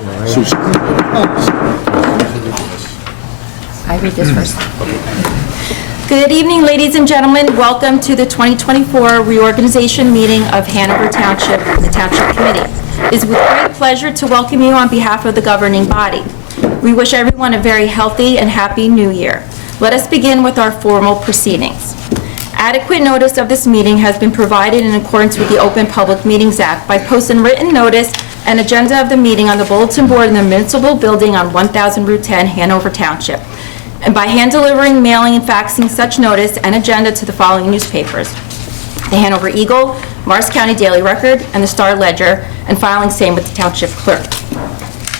I read this first. Good evening, ladies and gentlemen. Welcome to the 2024 Reorganization Meeting of Hanover Township, the Township Committee. It is with great pleasure to welcome you on behalf of the governing body. We wish everyone a very healthy and happy new year. Let us begin with our formal proceedings. Adequate notice of this meeting has been provided in accordance with the Open Public Meetings Act by posting written notice and agenda of the meeting on the bulletin board in the municipal building on 1000 Route 10, Hanover Township, and by hand delivering, mailing, and faxing such notice and agenda to the following newspapers: the Hanover Eagle, Morris County Daily Record, and the Star Ledger, and filing same with the Township Clerk.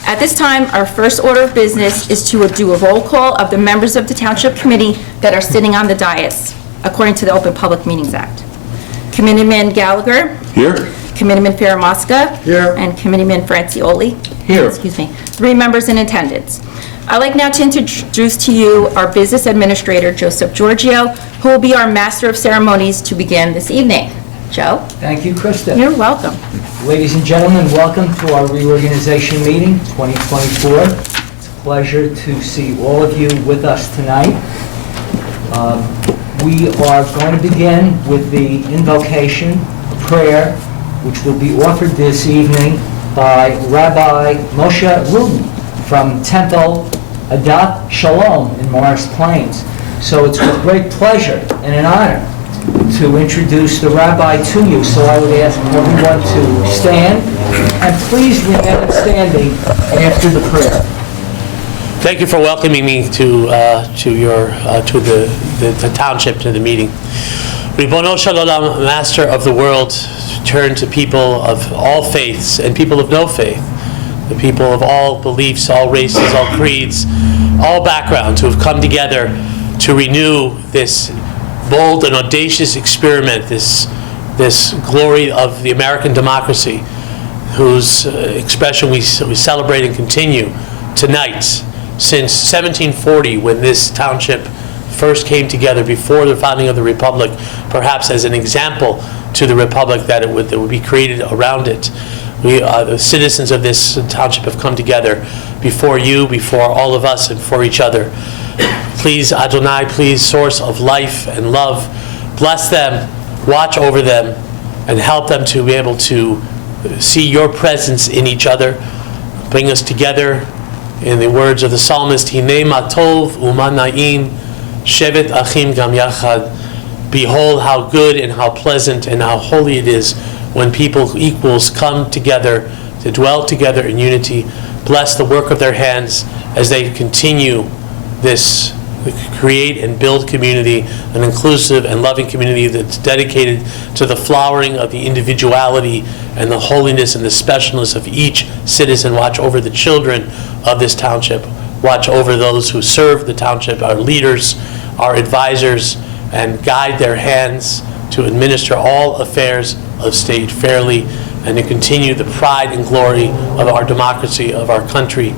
At this time, our first order of business is to do a roll call of the members of the Township Committee that are sitting on the dais, according to the Open Public Meetings Act. Committeeman Gallagher. Here. Committeeman Faramosca. Here. And Committeeman Francioli. Here. Excuse me. 3 members in attendance. I'd like now to introduce to you our Business Administrator, Joseph Giorgio, who will be our Master of Ceremonies to begin this evening. Joe? Thank you, Krista. You're welcome. Ladies and gentlemen, welcome to our reorganization meeting 2024. It's a pleasure to see all of you with us tonight. We are going to begin with the invocation, prayer, which will be offered this evening by Rabbi Moshe Rubin from Temple Adat Shalom in Morris Plains. So it's with great pleasure and an honor to introduce the rabbi to you. So I would ask everyone to stand, and please remain standing after the prayer. Thank you for welcoming me to the township, to the meeting. Ribono Shel Olam, Master of the world, turn to people of all faiths and people of no faith, the people of all beliefs, all races, all creeds, all backgrounds, who have come together to renew this bold and audacious experiment, this glory of the American democracy, whose expression we celebrate and continue tonight. Since 1740, when this township first came together before the founding of the Republic, perhaps as an example to the Republic that would be created around it. We, the citizens of this township, have come together before you, before all of us, and for each other. Please, Adonai, please, source of life and love, bless them, watch over them, and help them to be able to see your presence in each other. Bring us together. In the words of the psalmist, Hinei ma tov u'ma na'im, shevet achim gam yachad. Behold how good and how pleasant and how holy it is when people, equals, come together to dwell together in unity. Bless the work of their hands as they continue this create and build community, an inclusive and loving community that's dedicated to the flowering of the individuality and the holiness and the specialness of each citizen. Watch over the children of this township. Watch over those who serve the township, our leaders, our advisors, and guide their hands to administer all affairs of state fairly and to continue the pride and glory of our democracy, of our country.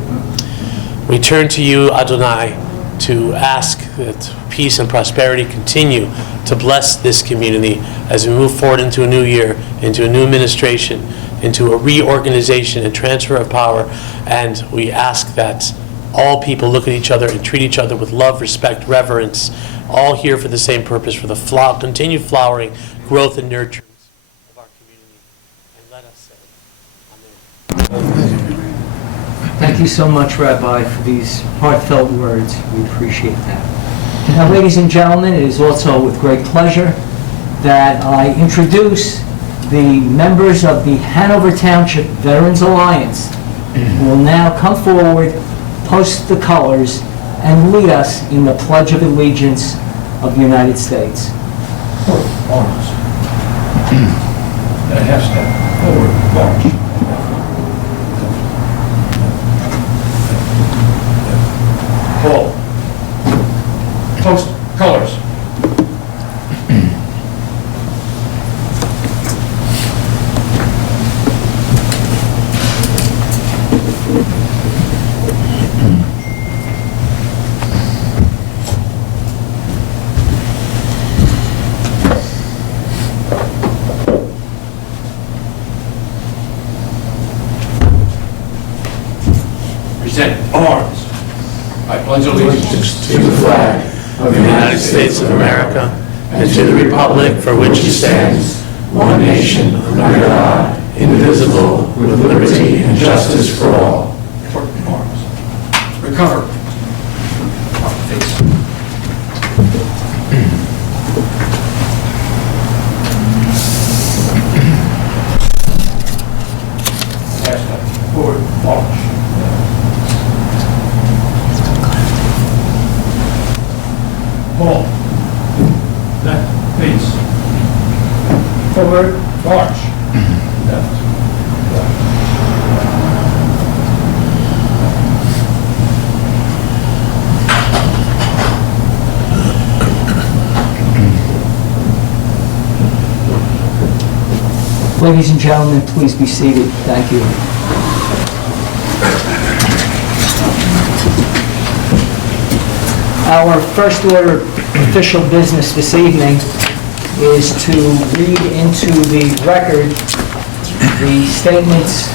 We turn to you, Adonai, to ask that peace and prosperity continue to bless this community as we move forward into a new year, into a new administration, into a reorganization and transfer of power. And we ask that all people look at each other and treat each other with love, respect, reverence, all here for the same purpose, for the continued flowering, growth, and nurturing of our community. And let us say, Amen. Thank you so much, Rabbi, for these heartfelt words. We appreciate that. Now, ladies and gentlemen, it is also with great pleasure that I introduce the members of the Hanover Township Veterans Alliance, who will now come forward, post the colors, and lead us in the Pledge of Allegiance of the United States. Arms. And a half step forward, march. Pull. Post colors. present arms. I pledge allegiance To the flag of the United States of America and to the republic for which it stands, one nation, under God, indivisible, with liberty and justice for all. arms. Recover. Face. Pass that. Forward, march. Hold. Left, face. Forward, march. Left, left. Ladies and gentlemen, please be seated. Thank you. Our first order of official business this evening is to read into the record the statements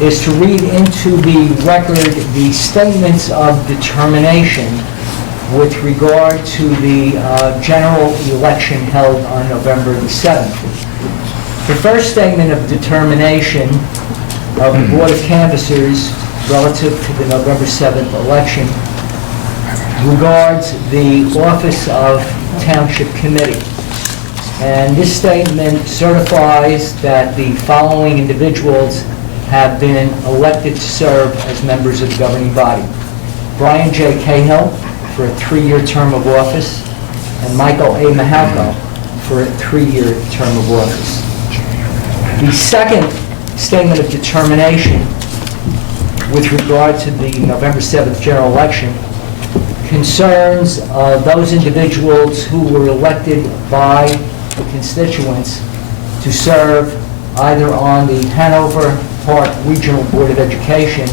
is to read into the record the statements of determination with regard to the general election held on November the 7th. The first statement of determination of the Board of Canvassers relative to the November 7th election regards the office of Township Committee. And this statement certifies that the following individuals have been elected to serve as members of the governing body. Brian J. Cahill for a 3-year term of office, and Michael A. Mahalko for a 3-year term of office. The second statement of determination with regard to the November 7th general election concerns those individuals who were elected by the constituents to serve either on the Hanover Park Regional Board of Education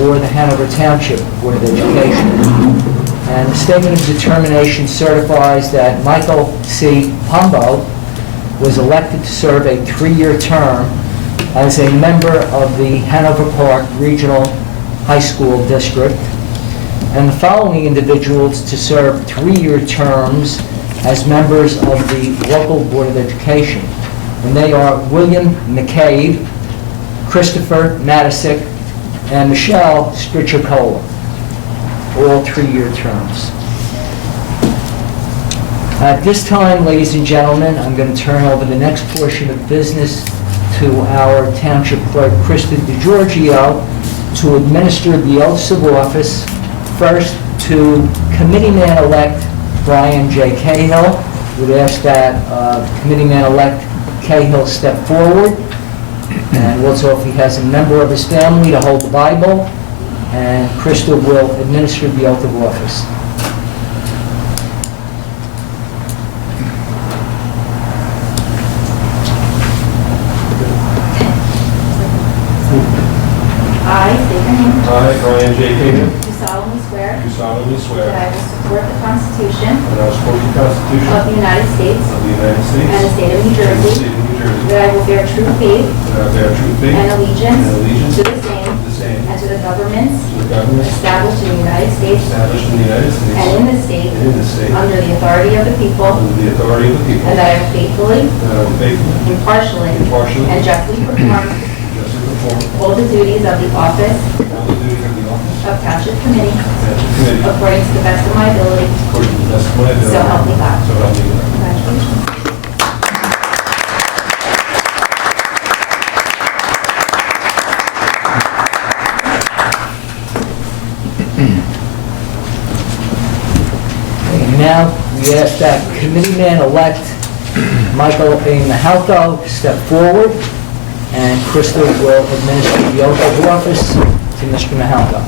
or the Hanover Township Board of Education. And the statement of determination certifies that Michael C. Pombo was elected to serve a 3-year term as a member of the Hanover Park Regional High School District, and the following individuals to serve 3-year terms as members of the local Board of Education. And they are William McCabe, Christopher Matisick, and Michelle Strichocola, all 3-year terms. At this time, ladies and gentlemen, I'm going to turn over the next portion of business to our Township Clerk, Krista DiGiorgio, to administer the oaths of office, first to Committeeman-elect Brian J. Cahill. Would ask that Committeeman-elect Cahill step forward, and also if he has a member of his family to hold the Bible, and Krista will administer the oath of office. I state your name. I, Brian J. Cahill, Do solemnly swear do solemnly swear that I will support the Constitution that I will support the Constitution of the United States of the United States and the state of New and the Jersey, state of New Jersey, that I will bear true faith that I will bear true faith and allegiance and allegiance to the same to the same, and to the governments to the governments established in the United States established in the United States and in this state and in this state, under the authority of the people, under the authority of the people, and that I will faithfully, that I will faithfully, impartially, impartially, and justly perform justly perform all the duties of the office all the duties of the office of Township Committee of Township Committee according to the best of my ability. according to the best of my ability. So help me God. So help me God. Congratulations. And now, we ask that Committeeman-elect Michael A. Mahalko step forward, and Krista will administer the oath of office to Mr. Mahalko.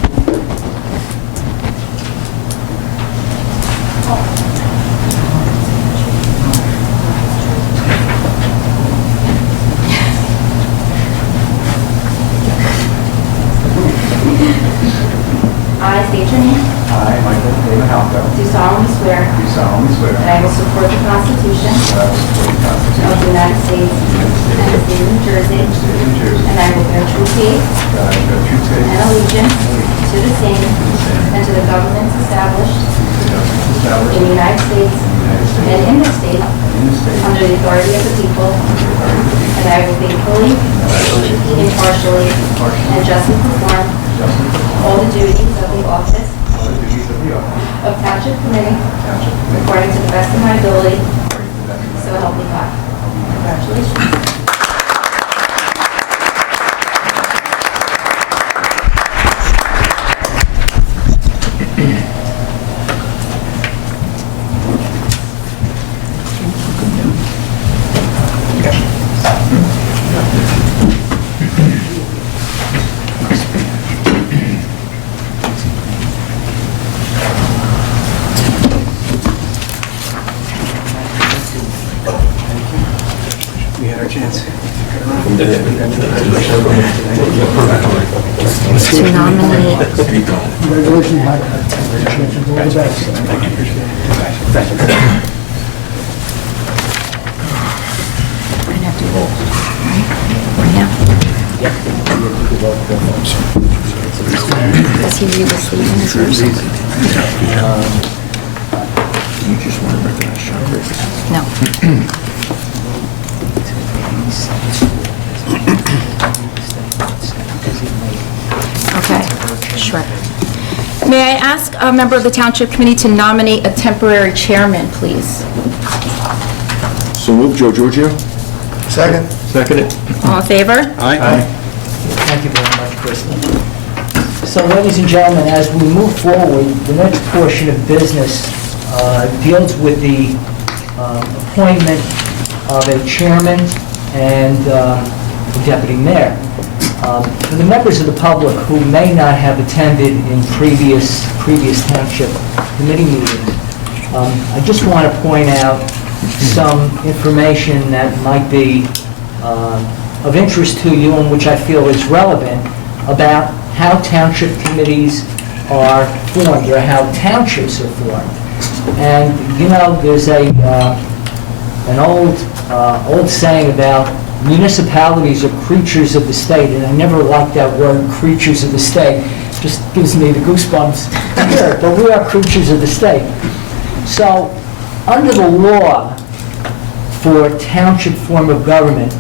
I state your name. I, Michael A. Mahalko, Do solemnly swear do solemnly swear that I will support the Constitution that I will support the Constitution of the United States and the state of New Jersey, of the State of New Jersey, and I will bear true faith that I bear true faith and allegiance to the same and to the governments established in the United States and in this state under the authority of the people, and I will faithfully, impartially, and justly perform all the duties of the office of Township Committee according to the best of my ability, so help me God. Congratulations. We had our chance. To nominate. Congratulations, Mike. All the best. I'd have to vote, right now. Does he read the statements or something? You just want to recognize Sean Griffin. No. Okay, sure. May I ask a member of the Township Committee to nominate a temporary chairman, please? So move, Joe Giorgio. Second. Second it. All in favor? Aye. Thank you very much, Kristen. So, ladies and gentlemen, as we move forward, the next portion of business deals with the appointment of a chairman and a deputy mayor. For the members of the public who may not have attended in previous township committee meetings, I just want to point out some information that might be of interest to you and which I feel is relevant about how township committees are formed or how townships are formed. And, you know, there's an old saying about municipalities are creatures of the state, and I never liked that word, creatures of the state. It just gives me the goosebumps to hear it, but we are creatures of the state. So, under the law for township form of government,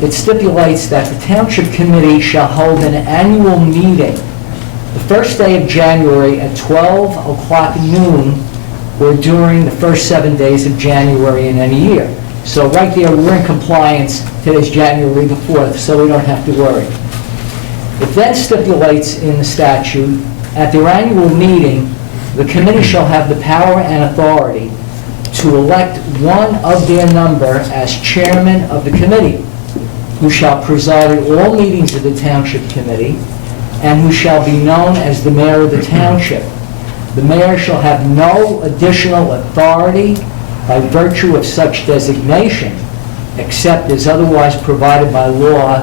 it stipulates that the Township Committee shall hold an annual meeting the first day of January at 12 o'clock noon or during the first 7 days of January in any year. So right there, we're in compliance. Today's January the 4th, so we don't have to worry. It then stipulates in the statute, at their annual meeting, the committee shall have the power and authority to elect one of their number as chairman of the committee, who shall preside at all meetings of the Township Committee, and who shall be known as the mayor of the township. The mayor shall have no additional authority by virtue of such designation, except as otherwise provided by law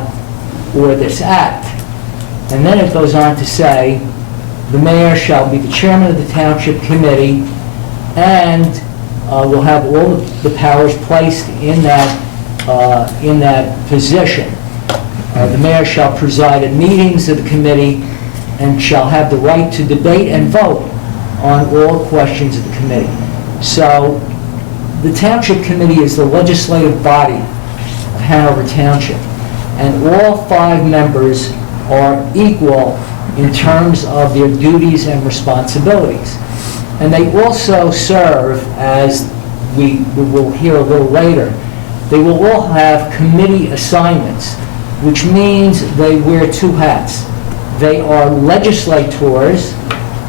or this act. And then it goes on to say, the mayor shall be the chairman of the Township Committee and will have all the powers placed in that position. The mayor shall preside at meetings of the committee and shall have the right to debate and vote on all questions of the committee. So the Township Committee is the legislative body of Hanover Township, and all 5 members are equal in terms of their duties and responsibilities. And they also serve, as we will hear a little later, they will all have committee assignments, which means they wear 2 hats. They are legislators,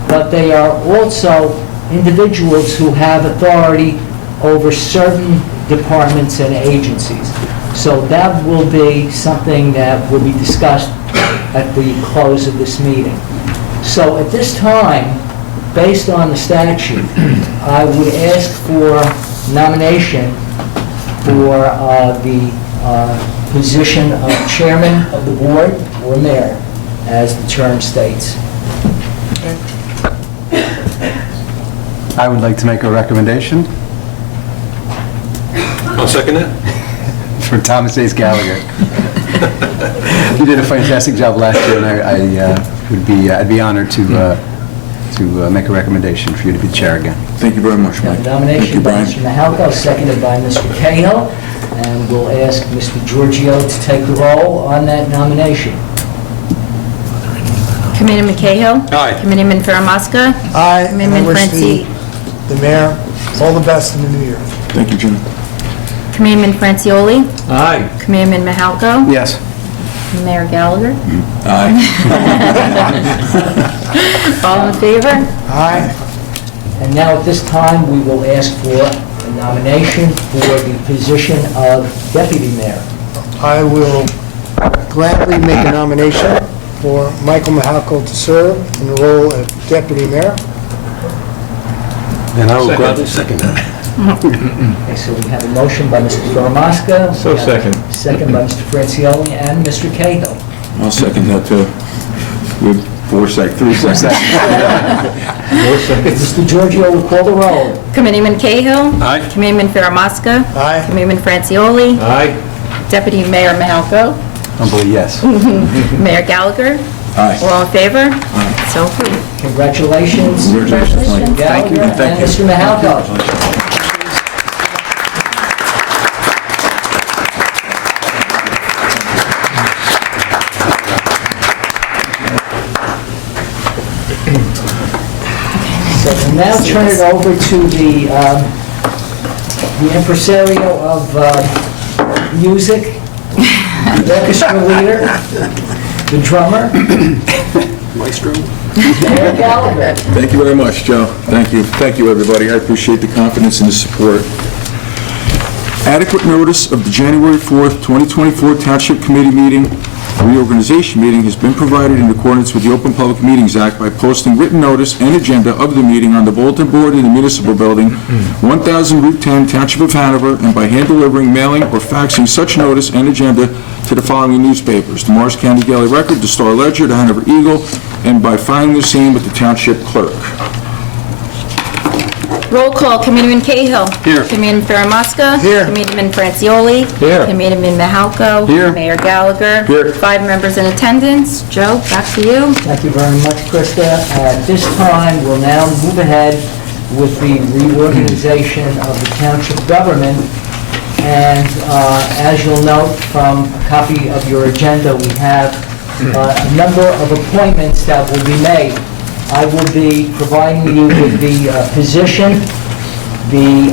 but they are also individuals who have authority over certain departments and agencies. So that will be something that will be discussed at the close of this meeting. So at this time, based on the statute, I would ask for nomination for the position of chairman of the board or mayor, as the term states. I would like to make a recommendation second that. For Thomas Ace Gallagher. You did a fantastic job last year, and I'd be honored to make a recommendation for you to be chair again. Thank you very much, Now, Mike. the Thank you, nomination by Brian. Mr. Mahalko, seconded by Mr. Cahill, and we'll ask Mr. Giorgio to take the roll on that nomination. Committeeman Cahill. Aye. Committeeman Faramasca. Aye. and I Committeeman wish Francie. the mayor all the best in the new year. Thank you, Jim. Committeeman Francioli. Aye. Committeeman Mahalko. Yes. Mayor Gallagher. Aye. All in favor? Aye. And now, at this time, we will ask for a nomination for the position of deputy mayor. I will gladly make a nomination for Michael Mahalko to serve in the role of deputy mayor. And I will gladly second that. Okay, so we have a motion by Mr. Faramasca. So second. Second by Mr. Francioli and Mr. Cahill. I'll second that, too. With 3 seconds. Mr. Giorgio will call the roll. Committeeman Cahill. Aye. Committeeman Faramasca. Aye. Committeeman Francioli. Aye. Deputy Mayor Mahalko. Humbly, yes. Mayor Gallagher. Aye. All in favor? So approved. Congratulations. Congratulations, Mike. Mr. Thank you. Gallagher Thank and you. Mr. Mahalko. So we'll now turn it over to the impresario of music, the orchestra leader, the drummer, Maestro. Mayor Gallagher. Thank you very much, Joe. Thank you. Thank you, everybody. I appreciate the confidence and the support. Adequate notice of the January 4th, 2024 Township Committee meeting, reorganization meeting has been provided in accordance with the Open Public Meetings Act by posting written notice and agenda of the meeting on the bulletin board in the municipal building, 1000 Route 10, Township of Hanover, and by hand delivering, mailing, or faxing such notice and agenda to the following newspapers: the Morris County Daily Record, the Star Ledger, the Hanover Eagle, and by filing the same with the township clerk. Roll call, Committeeman Cahill. Here. Committeeman Faramasca. Here. Committeeman Francioli. Here. Committeeman Mahalko. Here. Mayor Gallagher. Here. 5 members in attendance. Joe, back to you. Thank you very much, Krista. At this time, we'll now move ahead with the reorganization of the township government. And as you'll note from a copy of your agenda, we have a number of appointments that will be made. I will be providing you with the position, the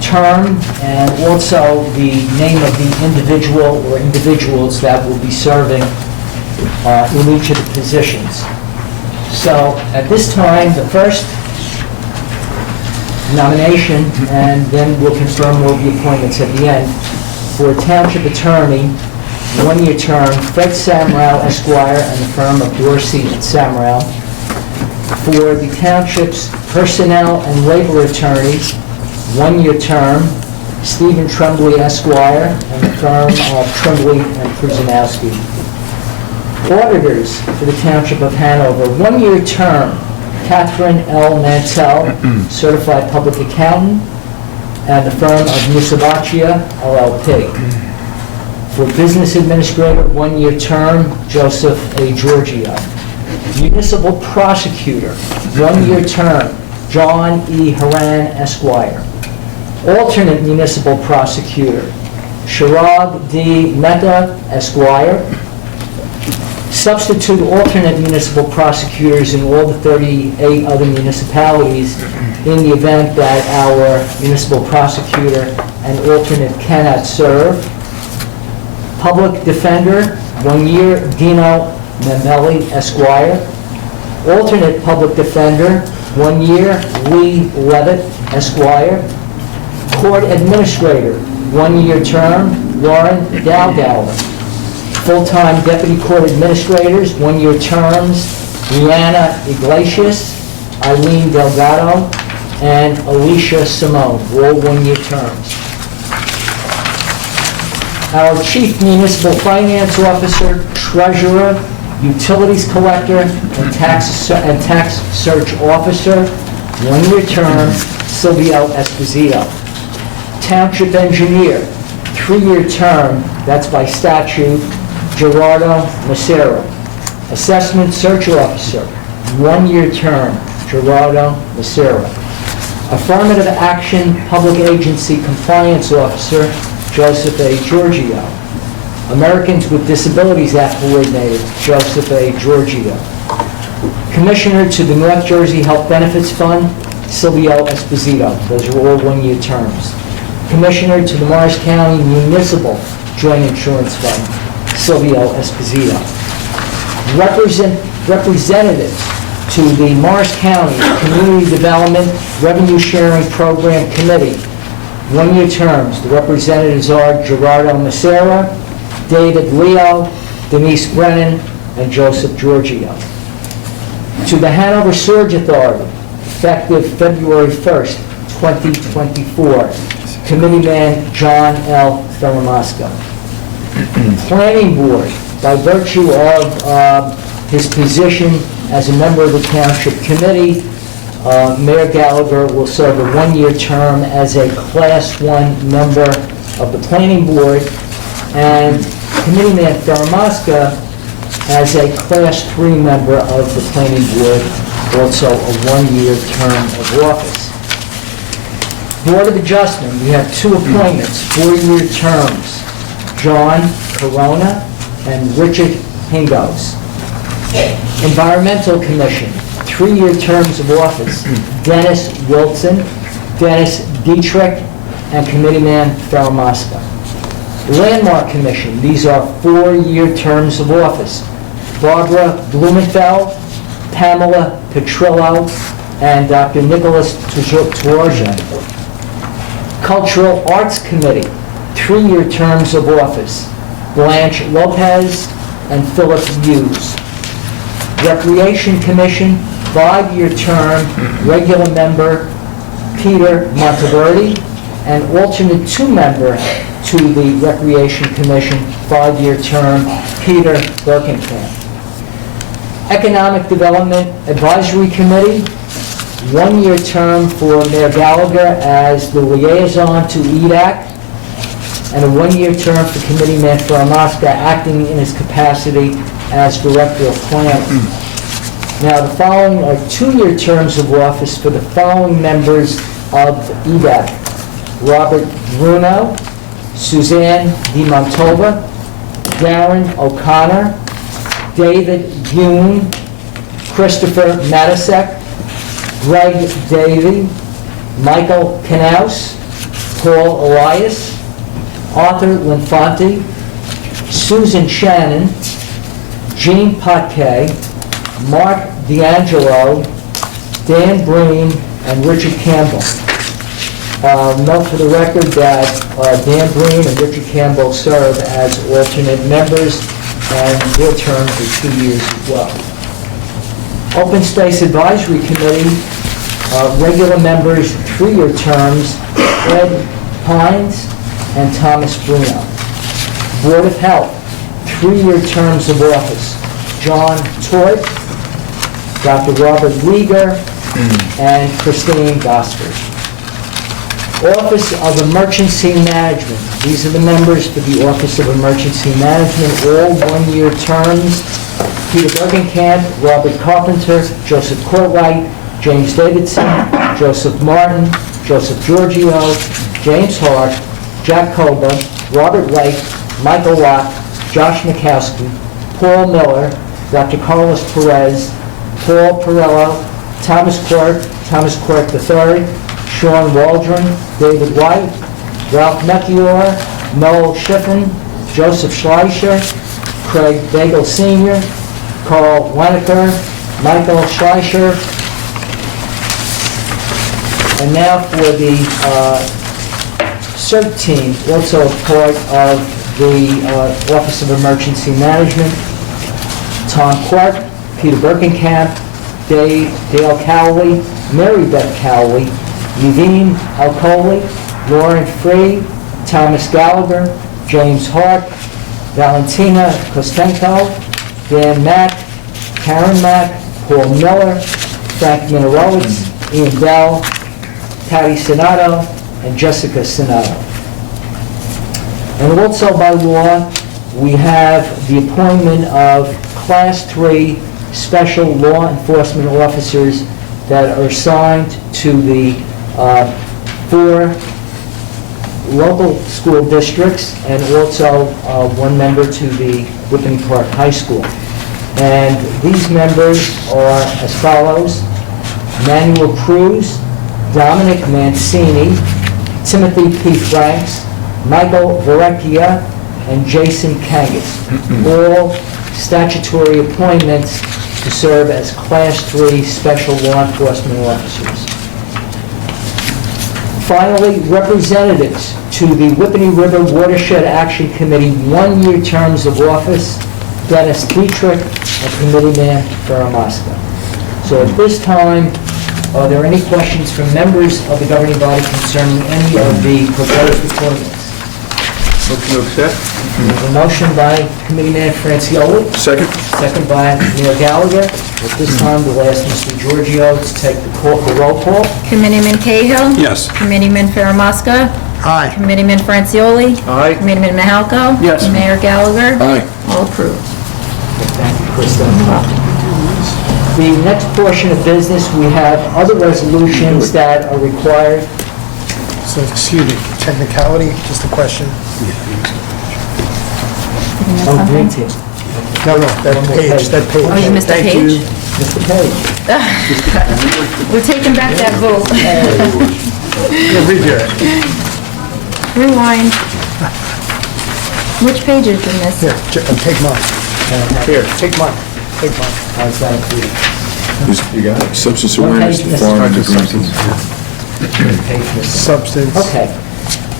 term, and also the name of the individual or individuals that will be serving in each of the positions. So at this time, the first nomination, and then we'll confirm all the appointments at the end, for Township Attorney, 1-year term, Fred Samrau Esquire, and the firm of Dorsey and Samrau. For the Township's Personnel and Labor Attorney, 1-year term, Stephen Tremblay Esquire, and the firm of Tremblay and Kruzanowski. Auditors for the Township of Hanover, 1-year term, Catherine L. Mantell, Certified Public Accountant, and the firm of Musabachia LLP. For Business Administrator, 1-year term, Joseph A. Giorgio. Municipal Prosecutor, 1-year term, John E. Haran Esquire. Alternate Municipal Prosecutor, Sharad D. Mehta Esquire. Substitute alternate municipal prosecutors in all the 38 other municipalities in the event that our municipal prosecutor and alternate cannot serve. Public Defender, 1-year, Dino Memelli Esquire. Alternate Public Defender, 1-year, Lee Levitt Esquire. Court Administrator, 1-year term, Lauren Dalgauer. Full-time Deputy Court Administrators, 1-year terms, Rihanna Iglesias, Eileen Delgado, and Alicia Simone, all 1-year terms. Our Chief Municipal Finance Officer, Treasurer, Utilities Collector, and Tax Search Officer, 1-year term, Silvio Esposito. Township Engineer, 3-year term, that's by statute, Gerardo Macera. Assessment Search Officer, 1-year term, Gerardo Macera. Affirmative Action Public Agency Compliance Officer, Joseph A. Giorgio. Americans with Disabilities Act Coordinator, Joseph A. Giorgio. Commissioner to the North Jersey Health Benefits Fund, Silvio Esposito. Those are all 1-year terms. Commissioner to the Morris County Municipal Joint Insurance Fund, Silvio Esposito. Representatives to the Morris County Community Development Revenue Sharing Program Committee, 1-year terms. The representatives are Gerardo Macera, David Leo, Denise Brennan, and Joseph Giorgio. To the Hanover Surge Authority, effective February 1st, 2024, Committeeman John L. Felamasco. Planning Board, by virtue of his position as a member of the Township Committee, Mayor Gallagher will serve a 1-year term as a Class 1 member of the Planning Board, and Committeeman Felamasco as a Class 3 member of the Planning Board, also a 1-year term of office. Board of Adjustment, we have 2 appointments, 4-year terms, John Corona and Richard Hingos. Environmental Commission, 3-year terms of office, Dennis Wilson, Dennis Dietrich, and Committeeman Felamasco. Landmark Commission, these are 4-year terms of office, Barbara Blumenfeld, Pamela Petrillo, and Dr. Nicholas Tuorjan. Cultural Arts Committee, 3-year terms of office, Blanche Lopez and Philip Hughes. Recreation Commission, 5-year term, regular member Peter Monteverdi, and alternate 2 member to the Recreation Commission, 5-year term, Peter Birkenkamp. Economic Development Advisory Committee, 1-year term for Mayor Gallagher as the liaison to EDAC, and a 1-year term for Committeeman Felamasco acting in his capacity as Director of Planning. Now, the following are 2-year terms of office for the following members of EDAC: Robert Bruno, Suzanne DiMontova, Darren O'Connor, David Yoon, Christopher Matisek, Greg Davey, Michael Knaus, Paul Elias, Arthur Linfanti, Susan Shannon, Jean Patke, Mark D'Angelo, Dan Breen, and Richard Campbell. Note for the record that Dan Breen and Richard Campbell serve as alternate members, and their terms are 2 years as well. Open Space Advisory Committee, regular members, 3-year terms, Ed Pines and Thomas Bruno. Board of Health, 3-year terms of office, John Toit, Dr. Robert Rieger, and Christine Gosford. Office of Emergency Management. These are the members for the Office of Emergency Management, all 1-year terms. Peter Bergenkamp, Robert Carpenter, Joseph Courtwright, James Davidson, Joseph Martin, Joseph Giorgio, James Hart, Jack Koba, Robert Lake, Michael Watt, Josh Mikowski, Paul Miller, Dr. Carlos Perez, Paul Perello, Thomas Quirk III, Sean Waldron, David White, Ralph Mechior, Noel Shippen, Joseph Schleicher, Craig Bagel Sr., Carl Waniker, Michael Schleicher. And now for the CERT team, also part of the Office of Emergency Management, Tom Quirk, Peter Berkenkamp, Dale Cowley, Mary Beth Cowley, Yvonne Alcoli, Lauren Free, Thomas Gallagher, James Hart, Valentina Kostenko, Dan Mack, Karen Mack, Paul Miller, Frank Minarowitz, Ian Bell, Patty Sonato, and Jessica Sinato. And also by law, we have the appointment of Class 3 special law enforcement officers that are assigned to the 4 local school districts and also 1 member to the Whippany Park High School. And these members are as follows: Manuel Cruz, Dominic Mancini, Timothy P. Franks, Michael Varecchia, and Jason Kangas, all statutory appointments to serve as Class 3 special law enforcement officers. Finally, representatives to the Whippany River Watershed Action Committee, 1-year terms of office, Dennis Dietrich and Committeeman Faramasco. So at this time, are there any questions from members of the governing body concerning any of the proposed appointments? Motion to accept? There's a motion by Committeeman Francioli, Second? second by Mayor Gallagher. At this time, we'll ask Mr. Giorgio to take the roll call. Committeeman Cahill? Yes. Committeeman Faramasco? Aye. Committeeman Francioli? Aye. Committeeman Mahalko? Yes. Mayor Gallagher? Aye. All approved. Thank you, Krista. The next portion of business, we have other resolutions that are required. So, excuse me, technicality, just a question. Oh, green team. No, that page, that page. Oh, you missed a Thank page? you. Mr. Page. We're taking back that vote. Yeah, redo it. Rewind. Which page is in this? Here, take mine. Here, take mine. Take mine. How's that included? You got it. Substance awareness, Okay, the farm, and the green. Page missing. Substance. Okay.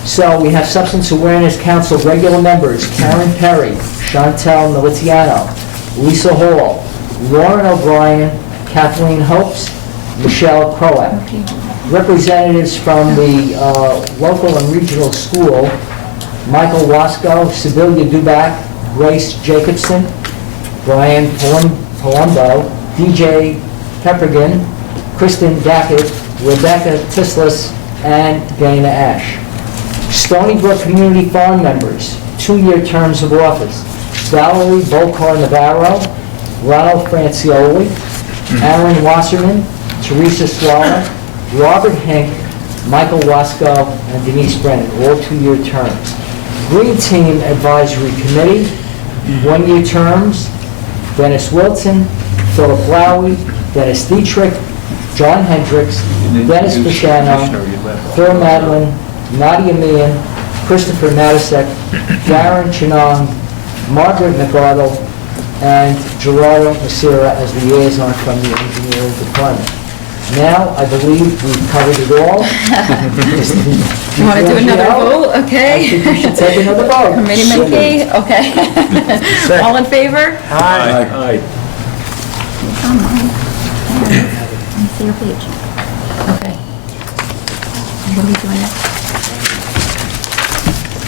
So we have Substance Awareness Council regular members, Karen Perry, Chantel Militiano, Lisa Hall, Lauren O'Brien, Kathleen Hopes, Michelle Croat. Representatives from the local and regional school, Michael Wasco, Sibylla Dubac, Grace Jacobson, Brian Palumbo, DJ Peppergan, Kristen Dackett, Rebecca Tislis, and Dana Ash. Stony Brook Community Farm members, 2-year terms of office, Valerie Volcar Navarro, Ronald Francioli, Aaron Wasserman, Teresa Swallow, Robert Hink, Michael Wasco, and Denise Brennan, all 2-year terms. Green Team Advisory Committee, 1-year terms, Dennis Wilson, Philip Lowy, Dennis Dietrich, John Hendricks, Dennis Pisciano, Phil Madeline, Nadia Meehan, Christopher Matisek, Darren Chinong, Margaret McArdle, and Gerardo Macera as liaison from the engineering department. Now, I believe we've covered it all. You want to do another vote? I Okay. think we should take another vote. Committeeman Cahill? Okay. All in favor? Aye. Let me see your page. Okay. What are we doing next?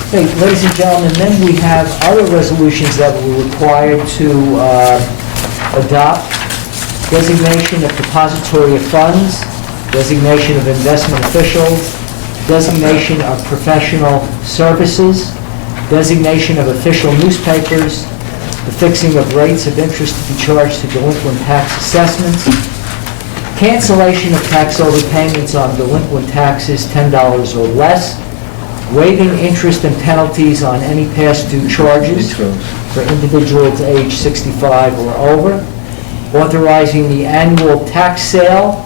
Okay, ladies and gentlemen, then we have other resolutions that we're required to adopt. Designation of depository of funds, designation of investment officials, designation of professional services, designation of official newspapers, the fixing of rates of interest to be charged to delinquent tax assessments, cancellation of tax overpayments on delinquent taxes $10 or less, waiving interest and penalties on any past due charges for individuals age 65 or over, authorizing the annual tax sale,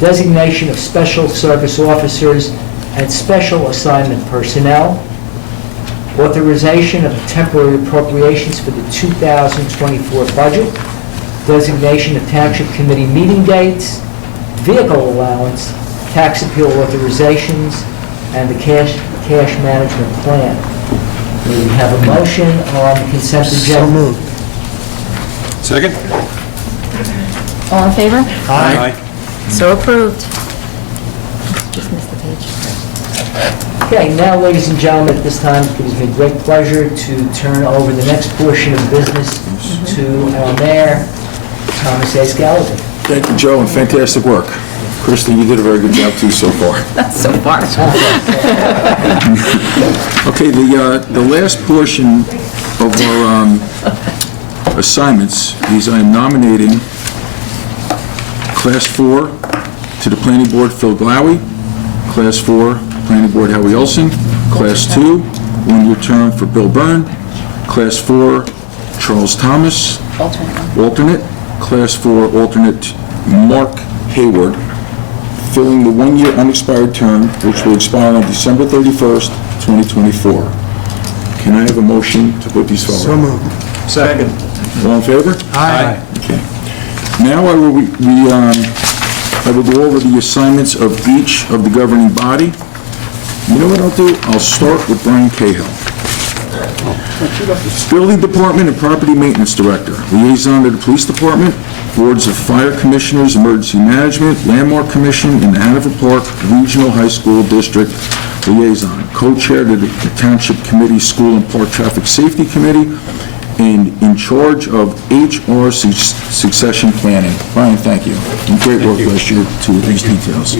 designation of special service officers and special assignment personnel, authorization of temporary appropriations for the 2024 budget, designation of Township Committee meeting dates, vehicle allowance, tax appeal authorizations, and the cash management plan. We have a motion on the consent So agenda. moved. Second? All in favor? Aye. So approved. Just missed the page. Okay, now, ladies and gentlemen, at this time, it gives me great pleasure to turn over the next portion of business to our mayor, Thomas A. Gallagher. Thank you, Joe, and fantastic work. Krista, you did a very good job too so far. So far. Okay, the last portion of our assignments is I am nominating Class 4 to the Planning Board, Phil Glowy. Class 4, Planning Board, Howie Olson. Class 2, one-year term for Bill Byrne. Class 4, Charles Thomas. Alternate. Class 4, alternate Mark Hayward, filling the one-year unexpired term, which will expire on December 31st, 2024. Can I have a motion to put these So forward? moved. Second. All in favor? Aye. Okay. Now I will go over the assignments of each of the governing body. You know what I'll do? I'll start with Brian Cahill. Building Department and Property Maintenance Director, liaison to the Police Department, Boards of Fire Commissioners, Emergency Management, Landmark Commission, and the Hanover Park Regional High School District liaison, co-chair to the Township Committee, School and Park Traffic Safety Committee, and in charge of HR succession planning. Brian, thank you. And great work last year to these details.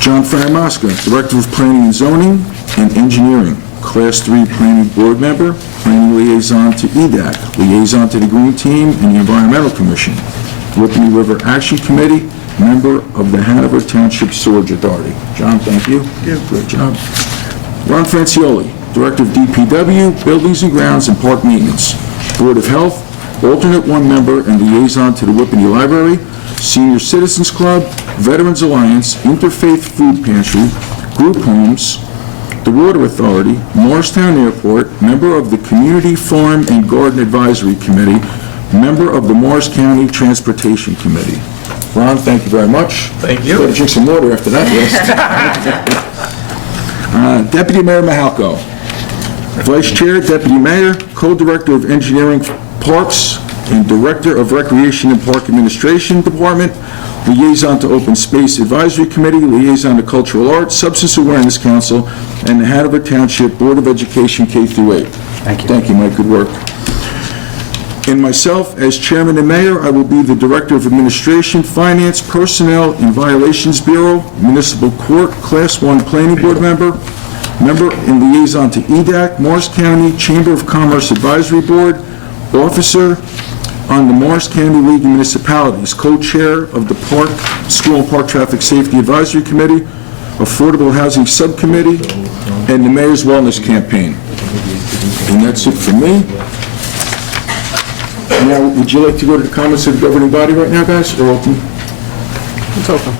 John Faramasca, Director of Planning and Zoning and Engineering, Class 3 Planning Board Member, Planning Liaison to EDAC, Liaison to the Green Team and the Environmental Commission, Whippany River Action Committee, Member of the Hanover Township Sewerage Authority. John, thank you. Great job. Ron Francioli, Director of DPW, Buildings and Grounds and Park Maintenance, Board of Health, Alternate 1 Member and Liaison to the Whippany Library, Senior Citizens Club, Veterans Alliance, Interfaith Food Pantry, Group Homes, the Water Authority, Morristown Airport, member of the Community Farm and Garden Advisory Committee, member of the Morris County Transportation Committee. Ron, thank you very much. Thank you. Better drink some water after that list. Deputy Mayor Mahalko. Vice Chair, Deputy Mayor, Co-Director of Engineering Parks, and Director of Recreation and Park Administration Department, Liaison to Open Space Advisory Committee, Liaison to Cultural Arts, Substance Awareness Council, and the Hanover Township Board of Education K through 8. Thank you. Thank you, Mike, good work. And myself, as Chairman and Mayor, I will be the Director of Administration, Finance, Personnel, and Violations Bureau, Municipal Court, Class 1 Planning Board Member, Member and Liaison to EDAC, Morris County Chamber of Commerce Advisory Board, Officer on the Morris County League of Municipalities, co-chair of the Park, School and Park Traffic Safety Advisory Committee, Affordable Housing Subcommittee, and the Mayor's Wellness Campaign. And that's it for me. Now, would you like to go to the comments of the governing body right now, guys, or open? It's open.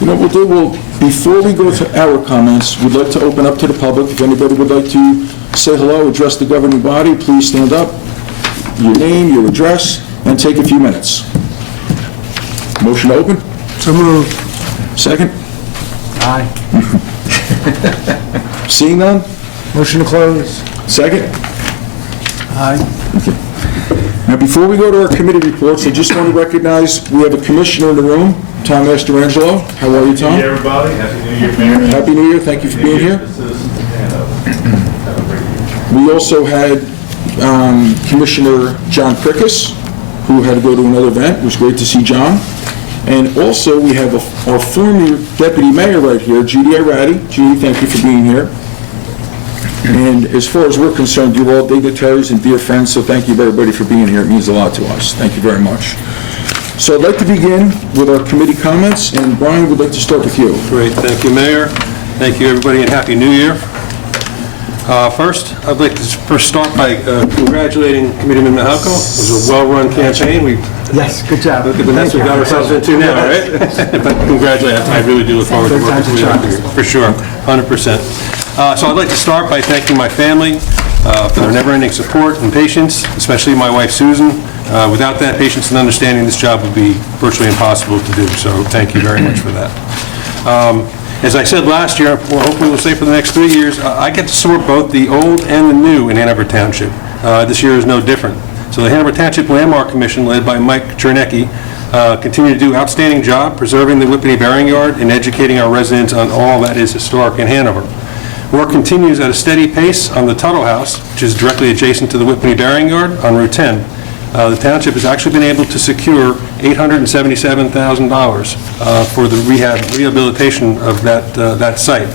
You know what we'll do? Before we go to our comments, we'd like to open up to the public. If anybody would like to say hello, address the governing body, please stand up. Your name, your address, and take a few minutes. Motion to open? So moved. Second? Aye. Seeing none? Motion to close. Second? Aye. Now, before we go to our committee reports, I just want to recognize, we have a commissioner in the room, Tom Mastrangelo. How are you, Tom? Hey, everybody. Happy New Year, Mayor. Happy New Year, thank you for being here. The citizens of Hanover. Have a great year. We also had Commissioner John Prickus, who had to go to another event. It was great to see John. And also, we have our former deputy mayor right here, Judy Irati. Judy, thank you for being here. And as far as we're concerned, you're all dignitaries and dear friends, so thank you, everybody, for being here. It means a lot to us. Thank you very much. So I'd like to begin with our committee comments, and Brian, would like to start with you. Great, thank you, Mayor. Thank you, everybody, and Happy New Year. First, I'd like to first start by congratulating Committeeman Mahalko. It was a well-run campaign. Yes, good job. Look at the mess we got ourselves into now, right? But congratulations, I really do look forward to working with you. For sure, 100%. So I'd like to start by thanking my family for their never-ending support and patience, especially my wife, Susan. Without that patience and understanding, this job would be virtually impossible to do, so thank you very much for that. As I said last year, well, hopefully we'll say for the next 3 years, I get to support both the old and the new in Hanover Township. This year is no different. So the Hanover Township Landmark Commission, led by Mike Chernecki, continue to do outstanding job preserving the Whippany Burying Yard and educating our residents on all that is historic in Hanover. Work continues at a steady pace on the Tuttle House, which is directly adjacent to the Whippany Burying Yard on Route 10. the township has actually been able to secure $877,000 for the rehabilitation of that site.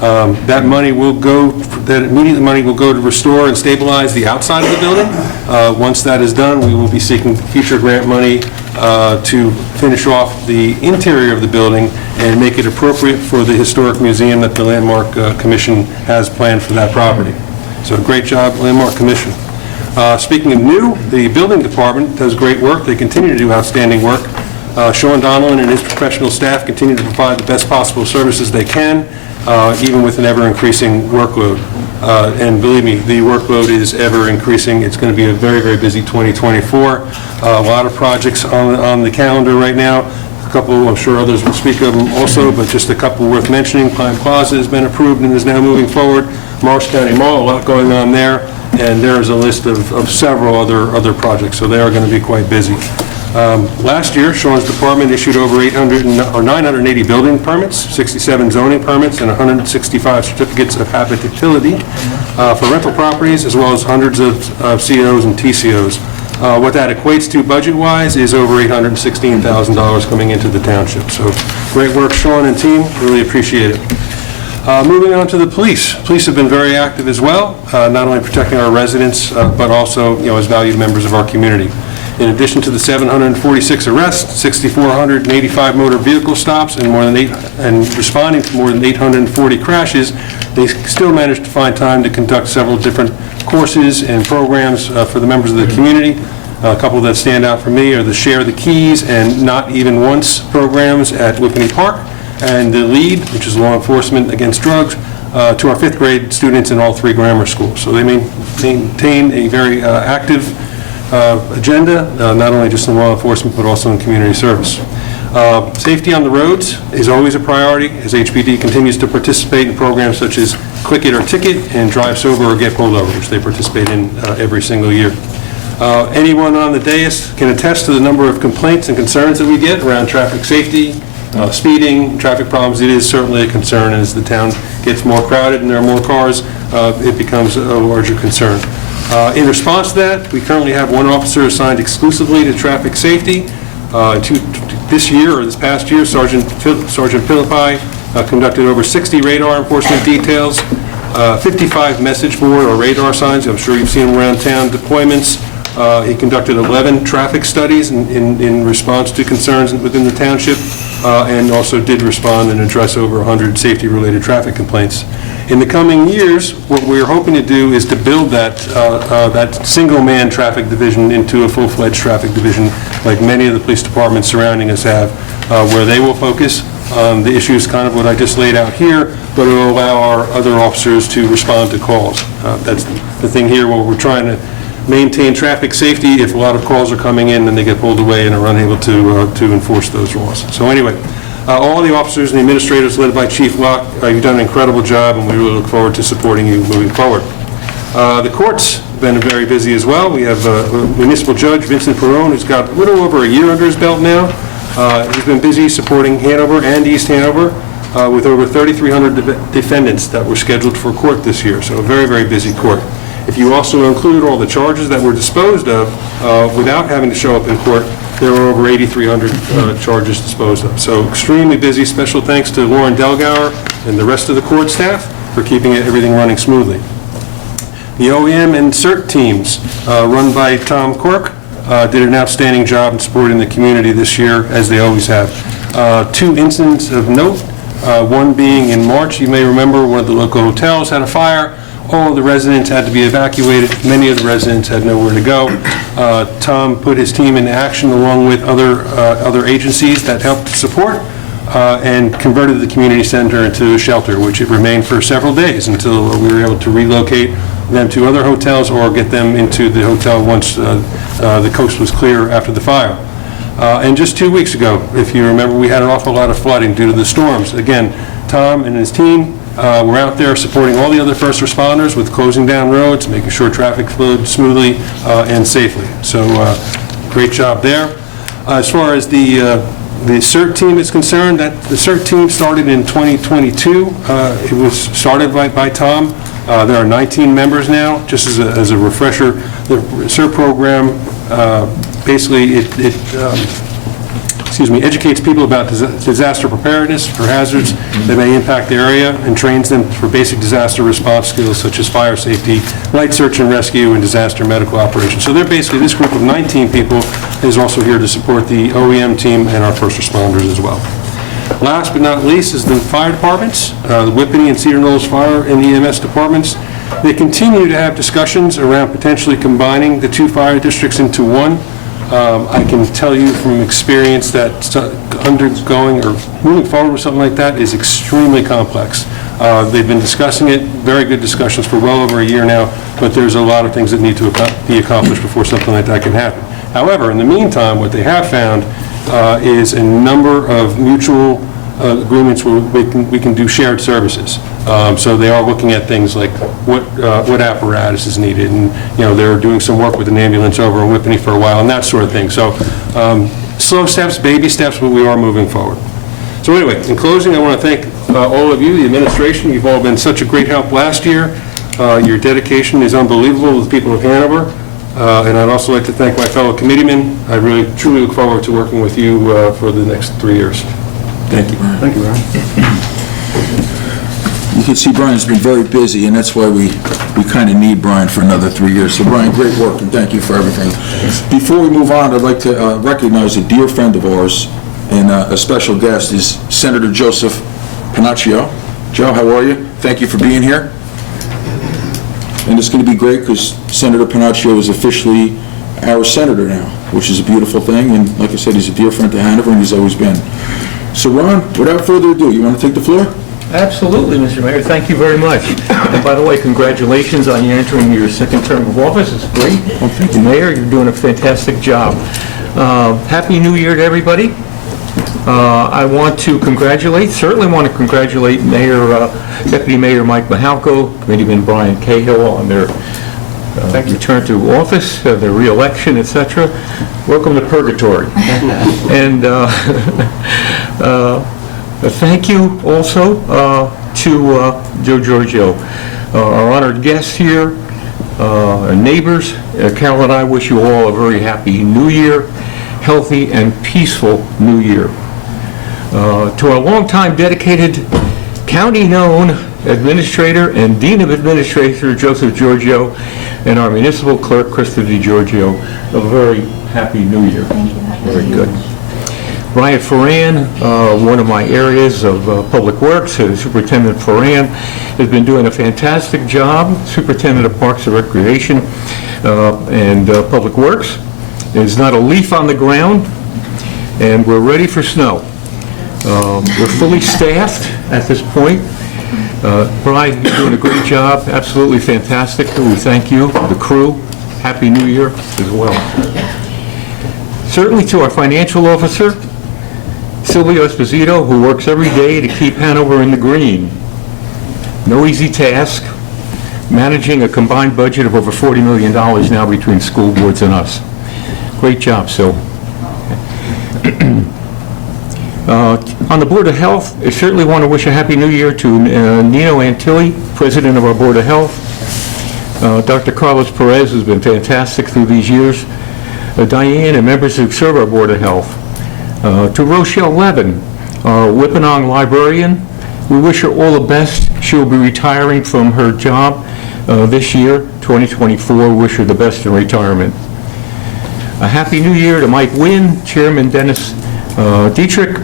That money will go, that immediate money will go to restore and stabilize the outside of the building. Once that is done, we will be seeking future grant money to finish off the interior of the building and make it appropriate for the historic museum that the Landmark Commission has planned for that property. So great job, Landmark Commission. Speaking of new, the building department does great work. They continue to do outstanding work. Sean Donnellan and his professional staff continue to provide the best possible services they can, even with an ever-increasing workload. And believe me, the workload is ever increasing. It's going to be a very, very busy 2024. A lot of projects on the calendar right now. A couple, I'm sure others will speak of them also, but just a couple worth mentioning. Pine Plaza has been approved and is now moving forward. Marsh County Mall, a lot going on there. And there is a list of several other projects, so they are going to be quite busy. Last year, Sean's department issued over 980 building permits, 67 zoning permits, and 165 certificates of habitability for rental properties, as well as hundreds of COs and TCOs. What that equates to budget-wise is over $816,000 coming into the township. So great work, Sean and team. Really appreciate it. Moving on to the police. Police have been very active as well, not only protecting our residents, but also, as valued members of our community. In addition to the 746 arrests, 6,485 motor vehicle stops, and responding to more than 840 crashes, they still managed to find time to conduct several different courses and programs for the members of the community. A couple that stand out for me are the Share the Keys and Not Even Once programs at Whippany Park, and the LEAD, which is Law Enforcement Against Drugs, to our 5th grade students in all 3 grammar schools. So they maintain a very active agenda, not only just in law enforcement, but also in community service. Safety on the roads is always a priority as HPD continues to participate in programs such as Click It or Ticket and Drive Sober or Get Pulled Over, which they participate in every single year. Anyone on the dais can attest to the number of complaints and concerns that we get around traffic safety, speeding, traffic problems. It is certainly a concern, and as the town gets more crowded and there are more cars, it becomes a larger concern. In response to that, we currently have 1 officer assigned exclusively to traffic safety. This year, or this past year, Sergeant Philippi conducted over 60 radar enforcement details, 55 message board or radar signs. I'm sure you've seen them around town, deployments. He conducted 11 traffic studies in response to concerns within the township, and also did respond and address over 100 safety-related traffic complaints. In the coming years, what we're hoping to do is to build that single-man traffic division into a full-fledged traffic division, like many of the police departments surrounding us have, where they will focus on the issues, kind of what I just laid out here, but it will allow our other officers to respond to calls. That's the thing here, where we're trying to maintain traffic safety. If a lot of calls are coming in, then they get pulled away and are unable to enforce those laws. So anyway, all the officers and the administrators led by Chief Locke, you've done an incredible job, and we really look forward to supporting you moving forward. The courts have been very busy as well. We have Municipal Judge Vincent Perrone, who's got a little over a year under his belt now. He's been busy supporting Hanover and East Hanover with over 3,300 defendants that were scheduled for court this year. So a very, very busy court. If you also include all the charges that were disposed of without having to show up in court, there were over 8,300 charges disposed of. So extremely busy. Special thanks to Lauren Delgauer and the rest of the court staff for keeping everything running smoothly. The OEM and CERT teams, run by Tom Cork, did an outstanding job in supporting the community this year, as they always have. 2 incidents of note, one being in March. You may remember one of the local hotels had a fire. All of the residents had to be evacuated. Many of the residents had nowhere to go. Tom put his team into action along with other agencies that helped support and converted the community center into a shelter, which it remained for several days until we were able to relocate them to other hotels or get them into the hotel once the coast was clear after the fire. And just 2 weeks ago, if you remember, we had an awful lot of flooding due to the storms. Again, Tom and his team were out there supporting all the other first responders with closing down roads, making sure traffic flowed smoothly and safely. So great job there. As far as the CERT team is concerned, the CERT team started in 2022. It was started by Tom. There are 19 members now. Just as a refresher, the CERT program Basically, it educates people about disaster preparedness for hazards that may impact the area and trains them for basic disaster response skills such as fire safety, light search and rescue, and disaster medical operations. So they're basically, this group of 19 people is also here to support the OEM team and our first responders as well. Last but not least is the fire departments, the Whippany and Cedar Knolls Fire and EMS departments. They continue to have discussions around potentially combining the two fire districts into one. I can tell you from experience that undergoing or moving forward with something like that is extremely complex. They've been discussing it, very good discussions for well over a year now, but there's a lot of things that need to be accomplished before something like that can happen. However, in the meantime, what they have found is a number of mutual agreements where we can do shared services. So they are looking at things like what apparatus is needed, and they're doing some work with an ambulance over in Whippany for a while and that sort of thing. So slow steps, baby steps, but we are moving forward. So anyway, in closing, I want to thank all of you, the administration. You've all been such a great help last year. Your dedication is unbelievable with the people of Hanover. And I'd also like to thank my fellow committeemen. I really, truly look forward to working with you for the next 3 years. Thank you. Thank you, Ron. You can see Brian's been very busy, and that's why we kind of need Brian for another 3 years. So Brian, great work, and thank you for everything. Before we move on, I'd like to recognize a dear friend of ours, and a special guest is Senator Joseph Panaccio. Joe, how are you? Thank you for being here. And it's going to be great because Senator Panaccio is officially our senator now, which is a beautiful thing. And like I said, he's a dear friend to Hanover, and he's always been. So Ron, without further ado, you want to take the floor? Absolutely, Mr. Mayor. Thank you very much. And by the way, congratulations on you entering your second term of office. It's great. Well, thank you. Mayor, you're doing a fantastic job. Happy New Year to everybody. I want to certainly want to congratulate Deputy Mayor Mike Mahalko, Committeeman Brian Cahill on their return to office, their re-election, etc. Welcome to purgatory. And thank you also to Joe Giorgio, our honored guests here, our neighbors. Carol and I wish you all a very happy New Year, healthy and peaceful New Year. To our longtime dedicated county-known administrator and Dean of Administration Joseph Giorgio and our municipal clerk Krista DiGiorgio, a very happy New Year. Thank you. Very good. Brian Foran, one of my areas of Public Works, Superintendent Foran, has been doing a fantastic job. Superintendent of Parks and Recreation and Public Works. There's not a leaf on the ground, and we're ready for snow. We're fully staffed at this point. Brian, you're doing a great job, absolutely fantastic. We thank you, the crew. Happy New Year as well. Certainly to our financial officer, Silvio Esposito, who works every day to keep Hanover in the green. No easy task, managing a combined budget of over $40 million now between school boards and us. Great job, Sil. On the Board of Health, I certainly want to wish a Happy New Year to Nino Antilli, President of our Board of Health. Dr. Carlos Perez has been fantastic through these years. Diane and members who serve our Board of Health. To Rochelle Levin, our Whippany librarian, we wish her all the best. She'll be retiring from her job this year, 2024. We wish her the best in retirement. A Happy New Year to Mike Wynn, Chairman Dennis Dietrich,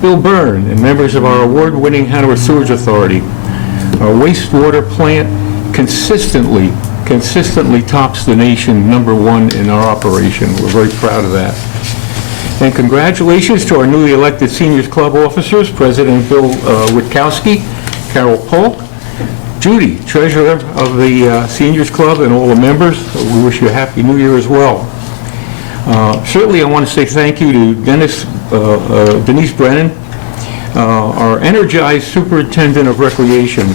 Bill Byrne, and members of our award-winning Hanover Sewage Authority. Our wastewater plant consistently tops the nation, #1 in our operation. We're very proud of that. And congratulations to our newly elected Seniors Club officers, President Bill Witkowski, Carol Polk, Judy, Treasurer of the Seniors Club, and all the members. We wish you a Happy New Year as well. Certainly, I want to say thank you to Denise Brennan, our energized Superintendent of Recreation,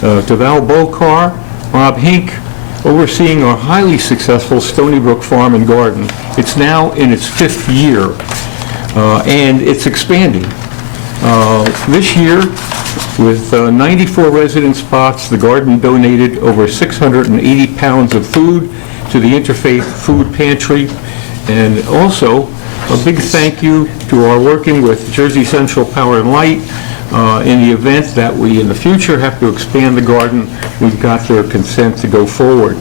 to Val Bokar, Bob Hink, overseeing our highly successful Stony Brook Farm and Garden. It's now in its 5th year, and it's expanding. This year, with 94 resident spots, the garden donated over 680 pounds of food to the Interfaith Food Pantry, and also a big thank you to our working with Jersey Central Power and Light. In the event that we in the future have to expand the garden, we've got their consent to go forward.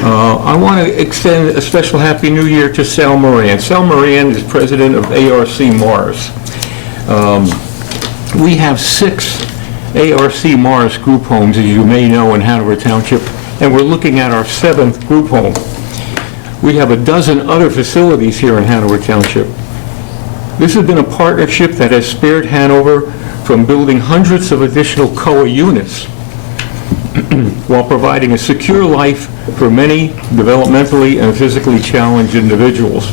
I want to extend a special Happy New Year to Sal Moran. Sal Moran is president of ARC Mars. We have 6 ARC Mars group homes, as you may know, in Hanover Township, and we're looking at our 7th group home. We have a dozen other facilities here in Hanover Township. This has been a partnership that has spared Hanover from building hundreds of additional COA units while providing a secure life for many developmentally and physically challenged individuals.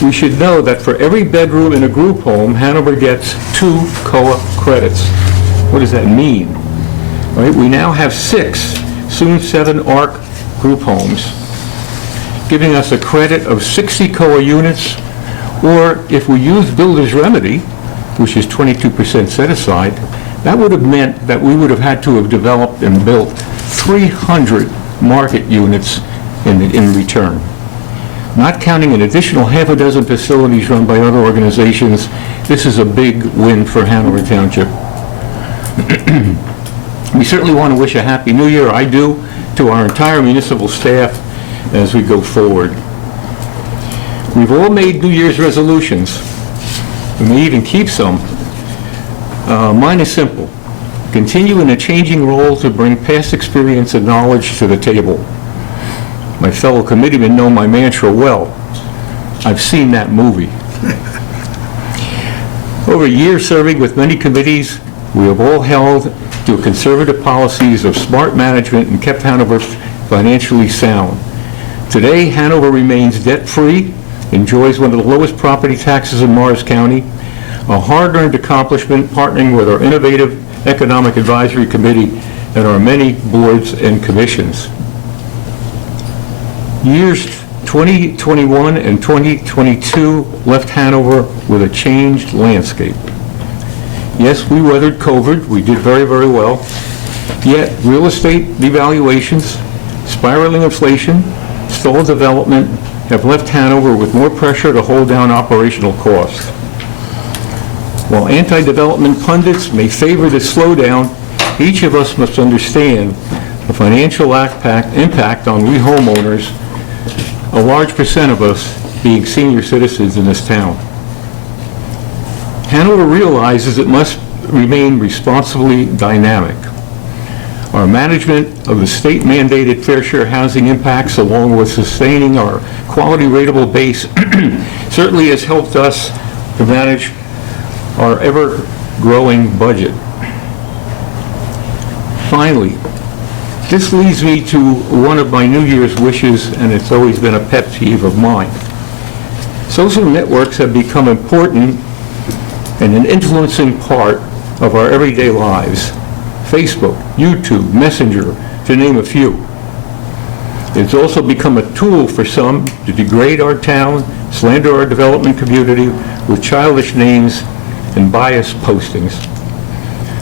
We should know that for every bedroom in a group home, Hanover gets 2 COA credits. What does that mean? Right? We now have 6, soon 7 ARC group homes, giving us a credit of 60 COA units, or if we use builder's remedy, which is 22% set aside, that would have meant that we would have had to have developed and built 300 market units in return. Not counting an additional half a dozen facilities run by other organizations, this is a big win for Hanover Township. We certainly want to wish a Happy New Year, I do, to our entire municipal staff as we go forward. We've all made New Year's resolutions. We may even keep some. Mine is simple. Continue in a changing role to bring past experience and knowledge to the table. My fellow committeemen know my mantra well. I've seen that movie. Over years serving with many committees, we have all held to conservative policies of smart management and kept Hanover financially sound. Today, Hanover remains debt-free, enjoys one of the lowest property taxes in Morris County, a hard-earned accomplishment partnering with our innovative Economic Advisory Committee and our many boards and commissions. Years 2021 and 2022 left Hanover with a changed landscape. Yes, we weathered COVID. We did very, very well. Yet, real estate devaluations, spiraling inflation, stalled development have left Hanover with more pressure to hold down operational costs. While anti-development pundits may favor this slowdown, each of us must understand the financial impact on we homeowners, a large percent of us being senior citizens in this town. Hanover realizes it must remain responsibly dynamic. Our management of the state-mandated fair share housing impacts, along with sustaining our quality rateable base, certainly has helped us to manage our ever-growing budget. Finally, this leads me to one of my New Year's wishes, and it's always been a pet peeve of mine. Social networks have become important and an influencing part of our everyday lives. Facebook, YouTube, Messenger, to name a few. It's also become a tool for some to degrade our town, slander our development community with childish names and biased postings.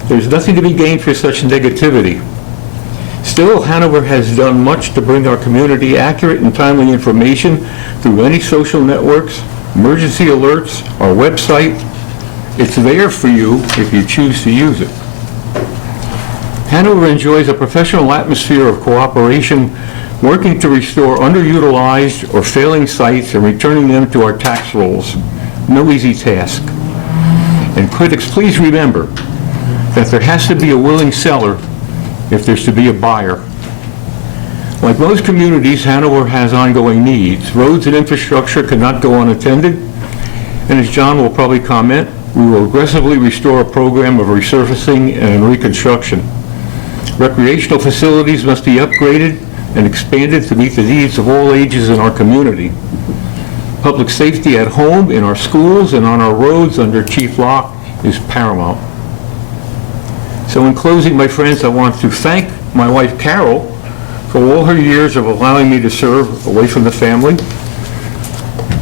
There's nothing to be gained for such negativity. Still, Hanover has done much to bring our community accurate and timely information through many social networks, emergency alerts, our website. It's there for you if you choose to use it. Hanover enjoys a professional atmosphere of cooperation, working to restore underutilized or failing sites and returning them to our tax rolls. No easy task. And critics, please remember that there has to be a willing seller if there's to be a buyer. Like most communities, Hanover has ongoing needs. Roads and infrastructure cannot go unattended. And as John will probably comment, we will aggressively restore a program of resurfacing and reconstruction. Recreational facilities must be upgraded and expanded to meet the needs of all ages in our community. Public safety at home, in our schools, and on our roads under Chief Locke is paramount. So in closing, my friends, I want to thank my wife, Carol, for all her years of allowing me to serve away from the family.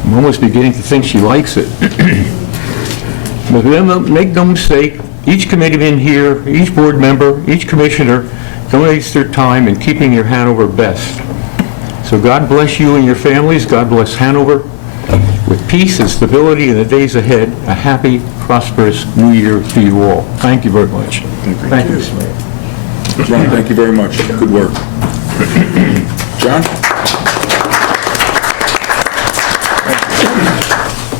I'm almost beginning to think she likes it. But make no mistake, each committeeman here, each board member, each commissioner donates their time in keeping your Hanover best. So God bless you and your families. God bless Hanover. With peace and stability in the days ahead, a happy, prosperous new year to you all. Thank you very much. Thank you, Mr. Mayor. John, thank you very much. Good work. John?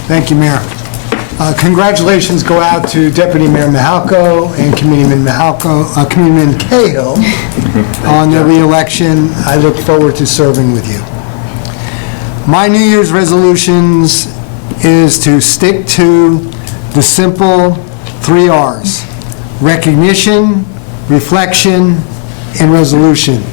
Thank you, Mayor. Congratulations go out to Deputy Mayor Mahalko and Committeeman Cahill on their reelection. I look forward to serving with you. My New Year's resolutions is to stick to the simple 3 R's: recognition, reflection, and resolution.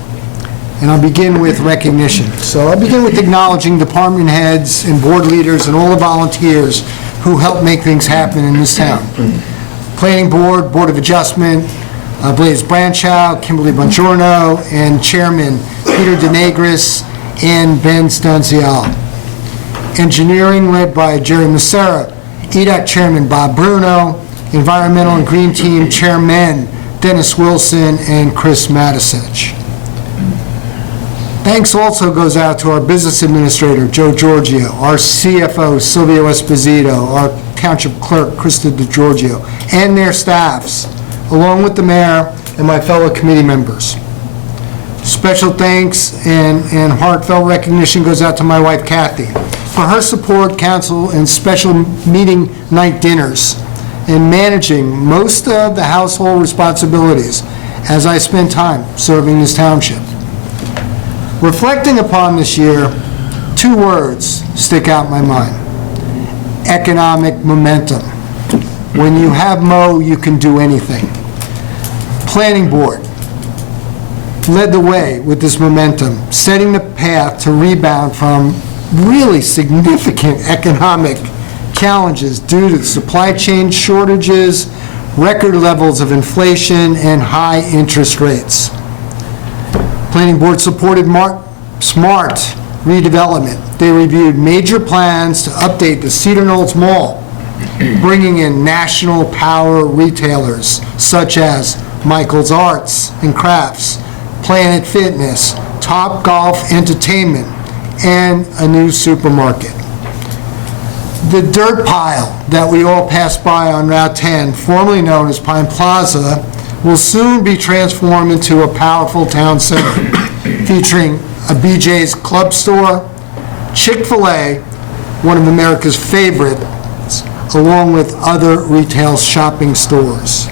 And I'll begin with recognition. So I'll begin with acknowledging department heads and board leaders and all the volunteers who help make things happen in this town. Planning Board, Board of Adjustment, Blaise Branchow, Kimberly Bongiorno, and Chairman Peter Denegris and Ben Stanzial. Engineering led by Jerry Macera, EDAC Chairman Bob Bruno, Environmental and Green Team Chairman Dennis Wilson and Chris Matisich. Thanks also goes out to our Business Administrator, Joe Giorgio, our CFO, Silvio Esposito, our Township Clerk, Krista DeGiorgio, and their staffs, along with the Mayor and my fellow committee members. Special thanks and heartfelt recognition goes out to my wife, Kathy, for her support, counsel, and special meeting night dinners, and managing most of the household responsibilities as I spend time serving this township. Reflecting upon this year, 2 words stick out in my mind: economic momentum. When you have Mo, you can do anything. Planning Board led the way with this momentum, setting the path to rebound from really significant economic challenges due to supply chain shortages, record levels of inflation, and high interest rates. Planning Board supported smart redevelopment. They reviewed major plans to update the Cedar Knolls Mall, bringing in national power retailers such as Michael's Arts and Crafts, Planet Fitness, Top Golf Entertainment, and a new supermarket. The dirt pile that we all pass by on Route 10, formerly known as Pine Plaza, will soon be transformed into a powerful town center, featuring a BJ's Club Store, Chick-fil-A, one of America's favorites, along with other retail shopping stores.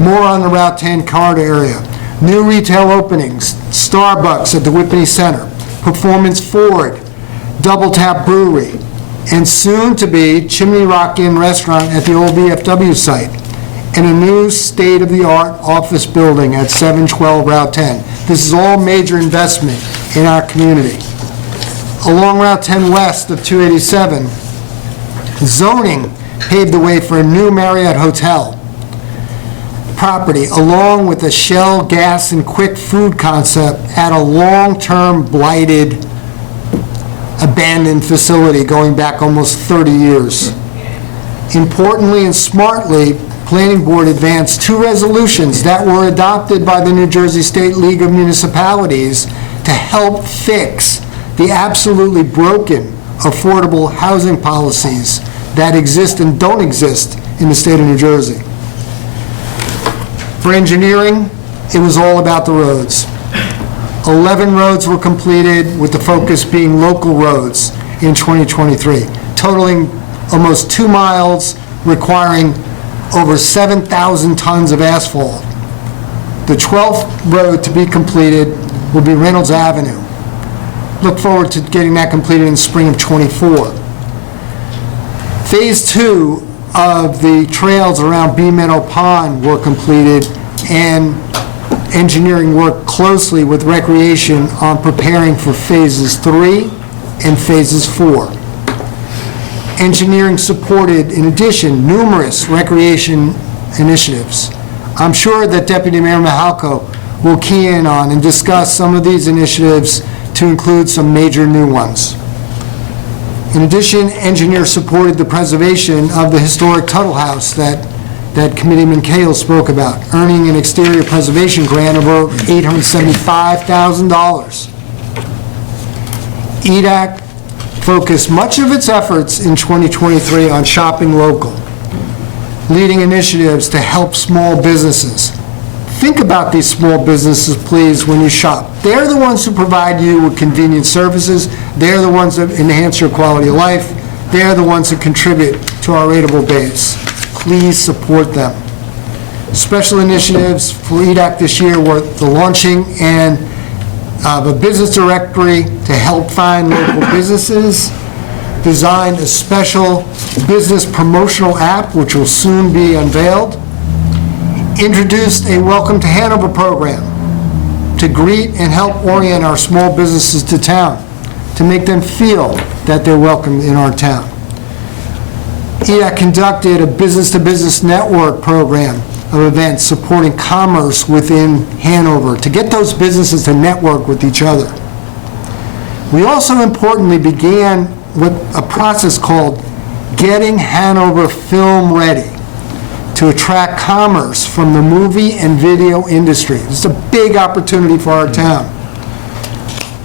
More on the Route 10 corridor area. New retail openings, Starbucks at the Whitney Center, Performance Ford, Double Tap Brewery, and soon-to-be Chimney Rock Inn Restaurant at the old VFW site, and a new state-of-the-art office building at 712 Route 10. This is all major investment in our community. Along Route 10 west of 287, zoning paved the way for a new Marriott Hotel property, along with a Shell gas and quick food concept at a long-term blighted, abandoned facility going back almost 30 years. Importantly and smartly, Planning Board advanced 2 resolutions that were adopted by the New Jersey State League of Municipalities to help fix the absolutely broken affordable housing policies that exist and don't exist in the state of New Jersey. For engineering, it was all about the roads. 11 roads were completed, with the focus being local roads in 2023, totaling almost 2 miles, requiring over 7,000 tons of asphalt. The 12th road to be completed will be Reynolds Avenue. Look forward to getting that completed in spring of '24. Phase 2 of the trails around Bee Meadow Pond were completed, and engineering worked closely with Recreation on preparing for phases 3 and phases 4. Engineering supported, in addition, numerous recreation initiatives. I'm sure that Deputy Mayor Mahalko will key in on and discuss some of these initiatives to include some major new ones. In addition, engineers supported the preservation of the historic Tuttle House that Committeeman Cahill spoke about, earning an exterior preservation grant of over $875,000. EDAC focused much of its efforts in 2023 on shopping local, leading initiatives to help small businesses. Think about these small businesses, please, when you shop. They're the ones who provide you with convenient services. They're the ones that enhance your quality of life. They're the ones that contribute to our rateable base. Please support them. Special initiatives for EDAC this year were the launching of a business directory to help find local businesses, designed a special business promotional app, which will soon be unveiled, introduced a Welcome to Hanover program to greet and help orient our small businesses to town, to make them feel that they're welcome in our town. EDAC conducted a business-to-business network program of events supporting commerce within Hanover to get those businesses to network with each other. We also importantly began with a process called Getting Hanover Film Ready to attract commerce from the movie and video industry. It's a big opportunity for our town.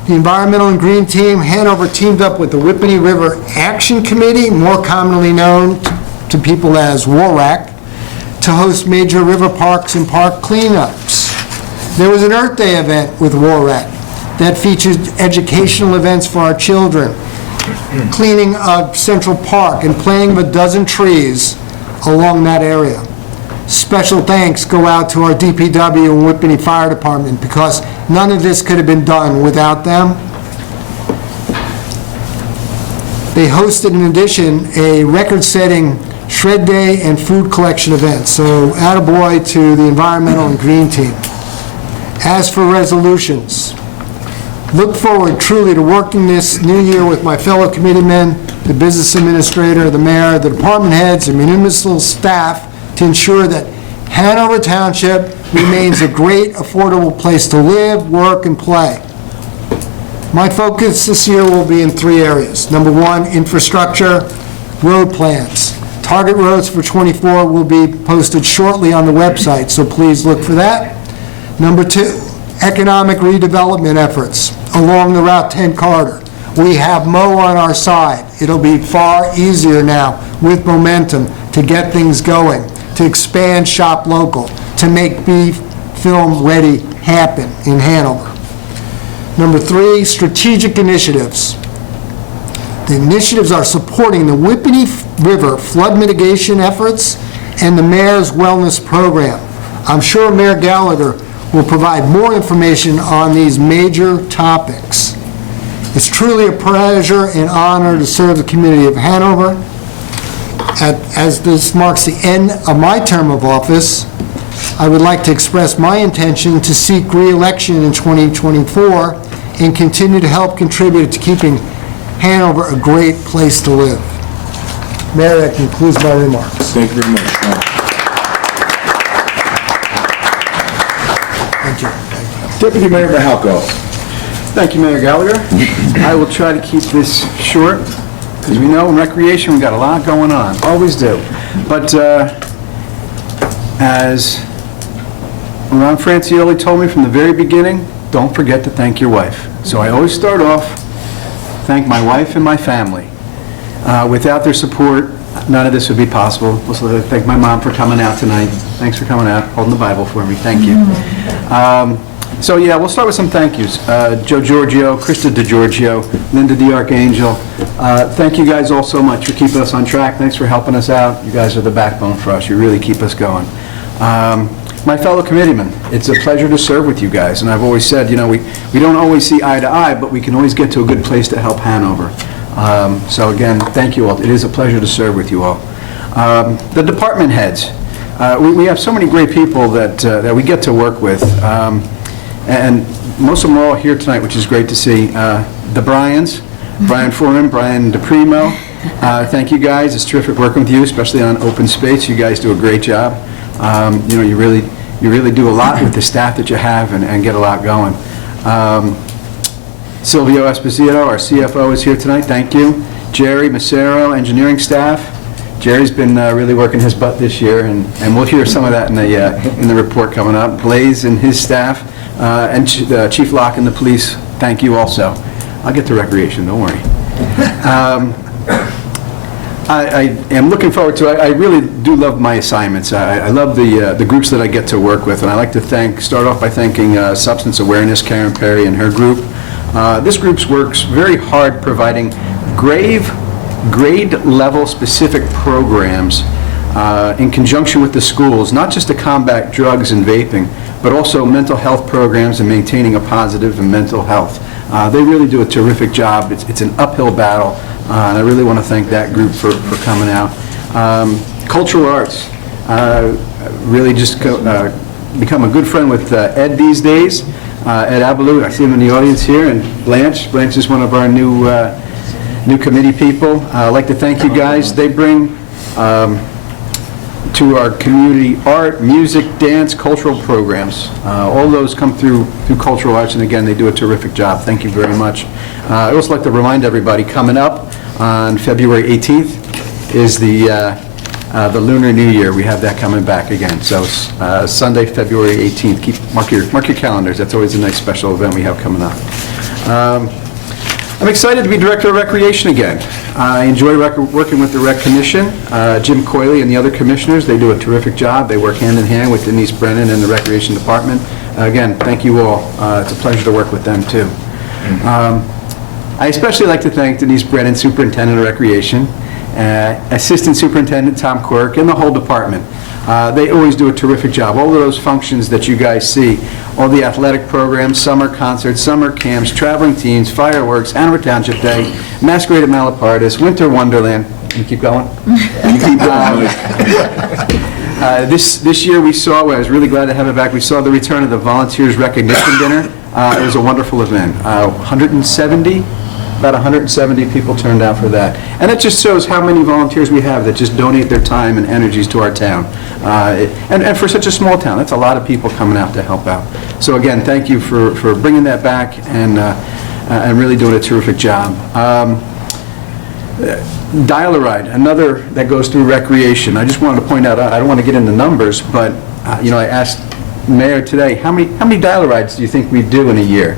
The Environmental and Green Team, Hanover teamed up with the Whippany River Action Committee, more commonly known to people as WARAC, to host major river parks and park cleanups. There was an Earth Day event with WARAC that featured educational events for our children, cleaning of Central Park and planting of a dozen trees along that area. Special thanks go out to our DPW and Whippany Fire Department because none of this could have been done without them. They hosted, in addition, a record-setting Shred Day and food collection event, so attaboy to the Environmental and Green Team. As for resolutions, look forward truly to working this new year with my fellow committeemen, the business administrator, the mayor, the department heads, and municipal staff to ensure that Hanover Township remains a great, affordable place to live, work, and play. My focus this year will be in 3 areas. Number 1, infrastructure, road plans. Target roads for '24 will be posted shortly on the website, so please look for that. Number 2, economic redevelopment efforts along the Route 10 corridor. We have Mo on our side. It'll be far easier now with momentum to get things going, to expand shop local, to make Beef Film Ready happen in Hanover. Number 3, strategic initiatives. The initiatives are supporting the Whippany River flood mitigation efforts and the Mayor's Wellness Program. I'm sure Mayor Gallagher will provide more information on these major topics. It's truly a pleasure and honor to serve the community of Hanover. As this marks the end of my term of office, I would like to express my intention to seek re-election in 2024 and continue to help contribute to keeping Hanover a great place to live. Mayor, that concludes my remarks. Thank you very much, Sean. Thank you. Deputy Mayor Mahalko. Thank you, Mayor Gallagher. I will try to keep this short, because we know in recreation we've got a lot going on, always do. But as Ron Francioli told me from the very beginning, don't forget to thank your wife. So I always start off, thank my wife and my family. Without their support, none of this would be possible. Also, thank my mom for coming out tonight. Thanks for coming out, holding the Bible for me. Thank you. So yeah, we'll start with some thank yous. Joe Giorgio, Krista DeGiorgio, Linda the Archangel. Thank you guys all so much for keeping us on track. Thanks for helping us out. You guys are the backbone for us. You really keep us going. My fellow committeemen, it's a pleasure to serve with you guys. And I've always said, you know, we don't always see eye to eye, but we can always get to a good place to help Hanover. So again, thank you all. It is a pleasure to serve with you all. The department heads. We have so many great people that we get to work with. And most of them are all here tonight, which is great to see. The Bryans, Brian Foreman, Brian DePrimo, thank you guys. It's terrific working with you, especially on open space. You guys do a great job. You know, you really do a lot with the staff that you have and get a lot going. Silvio Esposito, our CFO, is here tonight. Thank you. Jerry Macero, engineering staff. Jerry's been really working his butt this year, and we'll hear some of that in the report coming up. Blaze and his staff, and Chief Locke and the police, thank you also. I'll get to recreation, don't worry. I am looking forward to, I really do love my assignments. I love the groups that I get to work with, and I like to start off by thanking Substance Awareness, Karen Perry and her group. This group works very hard providing grade-level specific programs in conjunction with the schools, not just to combat drugs and vaping, but also mental health programs and maintaining a positive and mental health. They really do a terrific job. It's an uphill battle, and I really want to thank that group for coming out. Cultural arts, really just become a good friend with Ed these days. Ed Abalou, I see him in the audience here, and Blanche. Blanche is one of our new committee people. I'd like to thank you guys. They bring to our community art, music, dance, cultural programs. All those come through cultural arts, and again, they do a terrific job. Thank you very much. I'd also like to remind everybody, coming up on February 18th is the Lunar New Year. We have that coming back again. So Sunday, February 18th. Mark your calendars. That's always a nice special event we have coming up. I'm excited to be Director of Recreation again. I enjoy working with the Rec Commission. Jim Coyley and the other commissioners, they do a terrific job. They work hand in hand with Denise Brennan and the Recreation Department. Again, thank you all. It's a pleasure to work with them, too. I especially like to thank Denise Brennan, Superintendent of Recreation, Assistant Superintendent Tom Quirk, and the whole department. They always do a terrific job. All of those functions that you guys see, all the athletic programs, summer concerts, summer camps, traveling teams, fireworks, Hanover Township Day, Masquerade at Malapartis, Winter Wonderland. Can you keep going? This year we saw, I was really glad to have it back, we saw the return of the Volunteers Recognition Dinner. It was a wonderful event. About 170 people turned out for that. And it just shows how many volunteers we have that just donate their time and energies to our town. And for such a small town, that's a lot of people coming out to help out. So again, thank you for bringing that back and really doing a terrific job. Dial-A-Ride, another that goes through recreation. I just wanted to point out, I don't want to get into numbers, but I asked the Mayor today, how many Dial-A-Rides do you think we do in a year?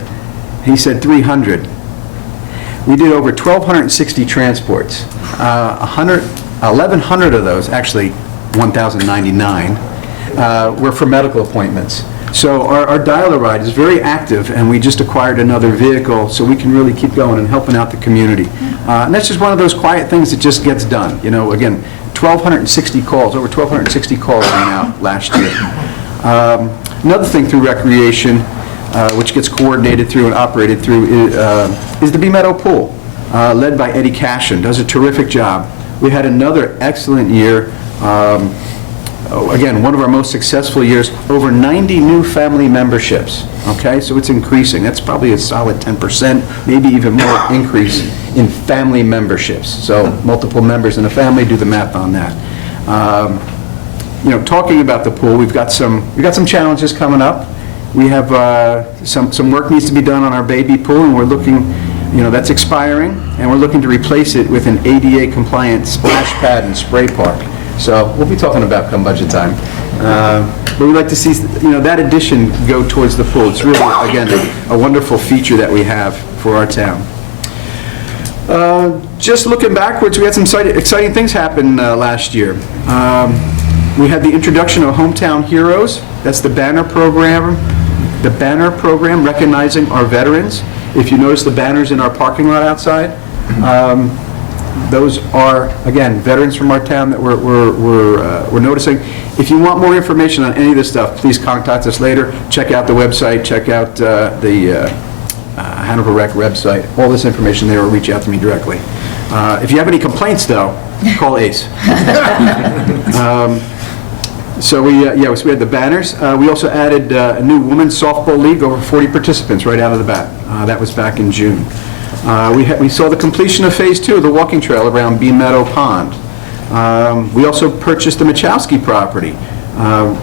He said 300. We did over 1,260 transports. 1,100 of those, actually 1,099, were for medical appointments. So our Dial-A-Ride is very active, and we just acquired another vehicle so we can really keep going and helping out the community. And that's just one of those quiet things that just gets done. Again, 1,260 calls, over 1,260 calls went out last year. Another thing through recreation, which gets coordinated through and operated through, is the Bee Meadow Pool, led by Eddie Cashin. Does a terrific job. We had another excellent year. Again, one of our most successful years, over 90 new family memberships, okay? So it's increasing. That's probably a solid 10%, maybe even more increase in family memberships. So multiple members in a family, do the math on that. Talking about the pool, we've got some challenges coming up. We have some work needs to be done on our baby pool, and we're looking, that's expiring, and we're looking to replace it with an ADA compliant splash pad and spray park. So we'll be talking about come budget time. But we'd like to see, that addition go towards the pool. It's really, again, a wonderful feature that we have for our town. Just looking backwards, we had some exciting things happen last year. We had the introduction of Hometown Heroes. That's the banner program recognizing our veterans. If you notice the banners in our parking lot outside, those are, again, veterans from our town that we're noticing. If you want more information on any of this stuff, please contact us later. Check out the website, check out the Hanover Rec website. All this information there, or reach out to me directly. If you have any complaints, though, call Ace. So we had the banners. We also added a new women's softball league, over 40 participants right out of the bat. That was back in June. We saw the completion of Phase 2 of the walking trail around Bee Meadow Pond. We also purchased the Machowski property,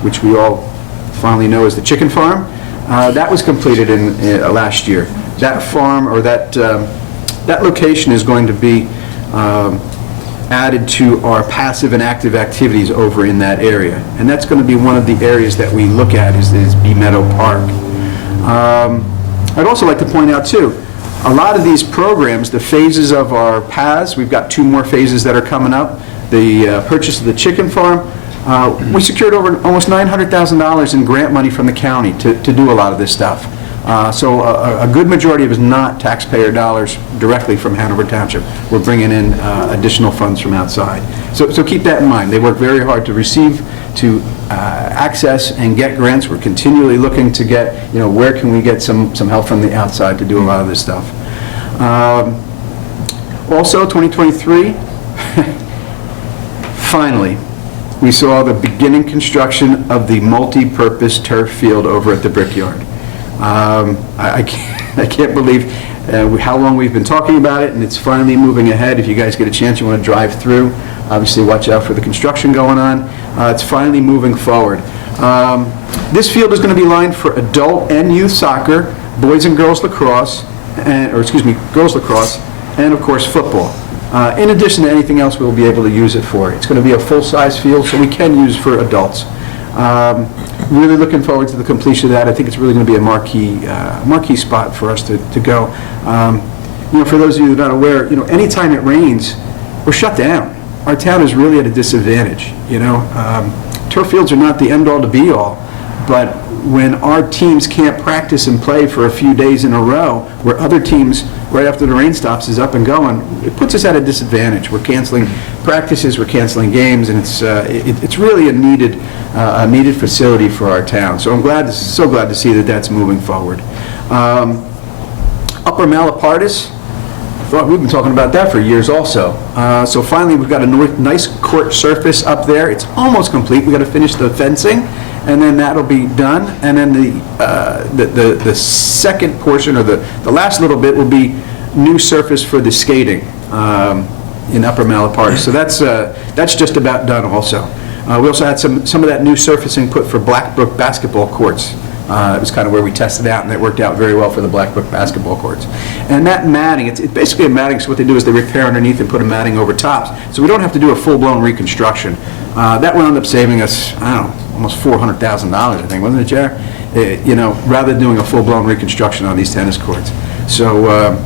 which we all fondly know as the chicken farm. That was completed in last year. That farm, or that location, is going to be added to our passive and active activities over in that area. And that's going to be one of the areas that we look at is Bee Meadow Park. I'd also like to point out, too, A lot of these programs, the phases of our paths, we've got 2 more phases that are coming up. The purchase of the chicken farm, we secured over almost $900,000 in grant money from the county to do a lot of this stuff. So a good majority of it is not taxpayer dollars directly from Hanover Township. We're bringing in additional funds from outside. So keep that in mind. They work very hard to receive, to access and get grants. We're continually looking to get, where can we get some help from the outside to do a lot of this stuff. Also, 2023, finally, we saw the beginning construction of the multi-purpose turf field over at the Brickyard. I can't believe how long we've been talking about it, and it's finally moving ahead. If you guys get a chance, you want to drive through, obviously watch out for the construction going on. It's finally moving forward. This field is going to be lined for adult and youth soccer, boys and girls lacrosse, girls lacrosse, and of course football. In addition to anything else we'll be able to use it for. It's going to be a full-size field, so we can use for adults. Really looking forward to the completion of that. I think it's really going to be a marquee spot for us to go. For those of you that are not aware, anytime it rains, we're shut down. Our town is really at a disadvantage. Turf fields are not the end-all to be-all, but when our teams can't practice and play for a few days in a row, where other teams, right after the rain stops, is up and going, it puts us at a disadvantage. We're canceling practices, we're canceling games, and it's really a needed facility for our town. So I'm so glad to see that that's moving forward. Upper Malapartis, we've been talking about that for years also. So finally, we've got a nice court surface up there. It's almost complete. We've got to finish the fencing, and then that'll be done. And then the second portion, or the last little bit, will be new surface for the skating in Upper Malapartis. So that's just about done also. We also had some of that new surfacing put for Blackbrook basketball courts. It was kind of where we tested out, and it worked out very well for the Blackbrook basketball courts. And that matting, it's basically a matting, so what they do is they repair underneath and put a matting over tops. So we don't have to do a full-blown reconstruction. That wound up saving us, almost $400,000, I think, wasn't it, Jared? Rather than doing a full-blown reconstruction on these tennis courts. So,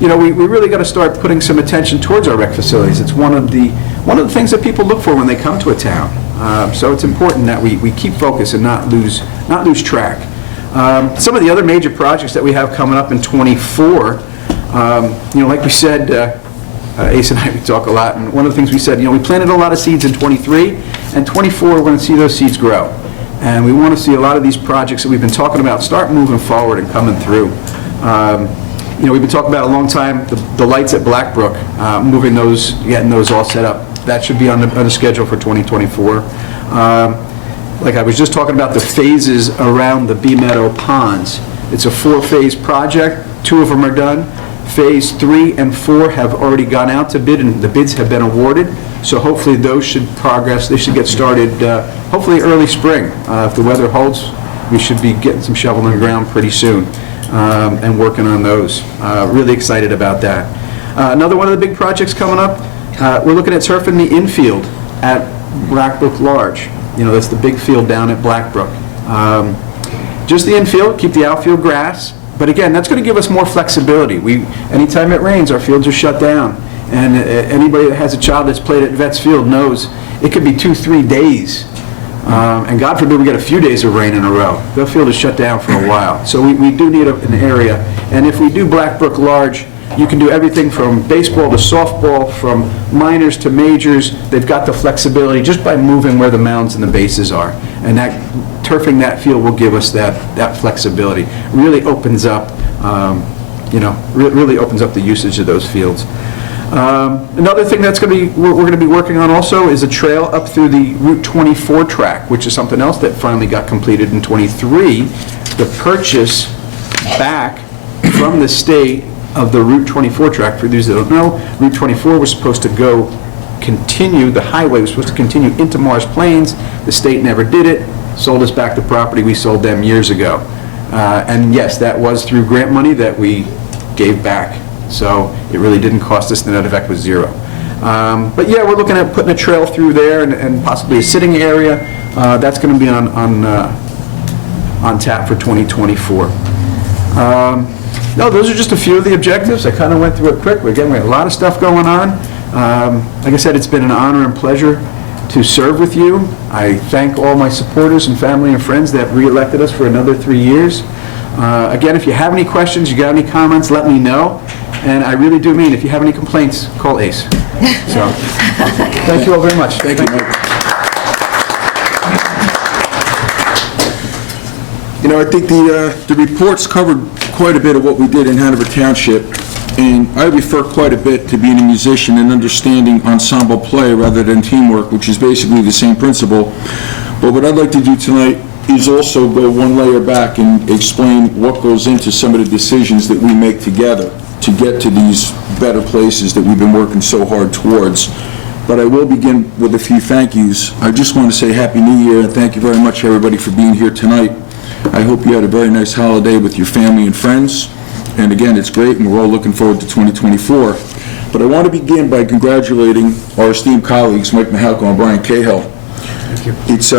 we really got to start putting some attention towards our rec facilities. It's one of the things that people look for when they come to a town. So it's important that we keep focus and not lose track. Some of the other major projects that we have coming up in '24, like we said, Ace and I, we talk a lot, and one of the things we said, we planted a lot of seeds in '23, and '24 we're going to see those seeds grow. And we want to see a lot of these projects that we've been talking about start moving forward and coming through. We've been talking about a long time, the lights at Blackbrook, getting those all set up. That should be on the schedule for 2024. Like I was just talking about the phases around the Bee Meadow Ponds. It's a 4-phase project. 2 of them are done. Phase 3 and 4 have already gone out to bid, and the bids have been awarded. So hopefully those should progress. They should get started hopefully early spring. If the weather holds, we should be getting some shovel in the ground pretty soon and working on those. Really excited about that. Another one of the big projects coming up, we're looking at turfing the infield at Blackbrook Large. That's the big field down at Blackbrook. Just the infield, keep the outfield grass. But again, that's going to give us more flexibility. Anytime it rains, our fields are shut down. And anybody that has a child that's played at Vets Field knows it could be 2-3 days. And God forbid we get a few days of rain in a row. The field is shut down for a while. So we do need an area. And if we do Blackbrook Large, you can do everything from baseball to softball, from minors to majors. They've got the flexibility just by moving where the mounds and the bases are. And turfing that field will give us that flexibility. Really opens up, really opens up the usage of those fields. Another thing we're going to be working on also is a trail up through the Route 24 track, which is something else that finally got completed in '23. The purchase back from the state of the Route 24 track. For those that don't know, Route 24 was supposed to the highway was supposed to continue into Morris Plains. The state never did it, sold us back the property we sold them years ago. And yes, that was through grant money that we gave back. So it really didn't cost us, the net effect was zero. But yeah, we're looking at putting a trail through there and possibly a sitting area. That's going to be on tap for 2024. No, those are just a few of the objectives. I kind of went through it quick. Again, we have a lot of stuff going on. Like I said, it's been an honor and pleasure to serve with you. I thank all my supporters and family and friends that re-elected us for another 3 years. Again, if you have any questions, you got any comments, let me know. And I really do mean, if you have any complaints, call Ace. So, thank you all very much. Thank you, Mike. You know, I think the reports covered quite a bit of what we did in Hanover Township, and I refer quite a bit to being a musician and understanding ensemble play rather than teamwork, which is basically the same principle. But what I'd like to do tonight is also go one layer back and explain what goes into some of the decisions that we make together to get to these better places that we've been working so hard towards. But I will begin with a few thank yous. I just want to say Happy New Year, and thank you very much, everybody, for being here tonight. I hope you had a very nice holiday with your family and friends. And again, it's great, and we're all looking forward to 2024. But I want to begin by congratulating our esteemed colleagues, Mike Mahalko and Brian Cahill. Thank you. It's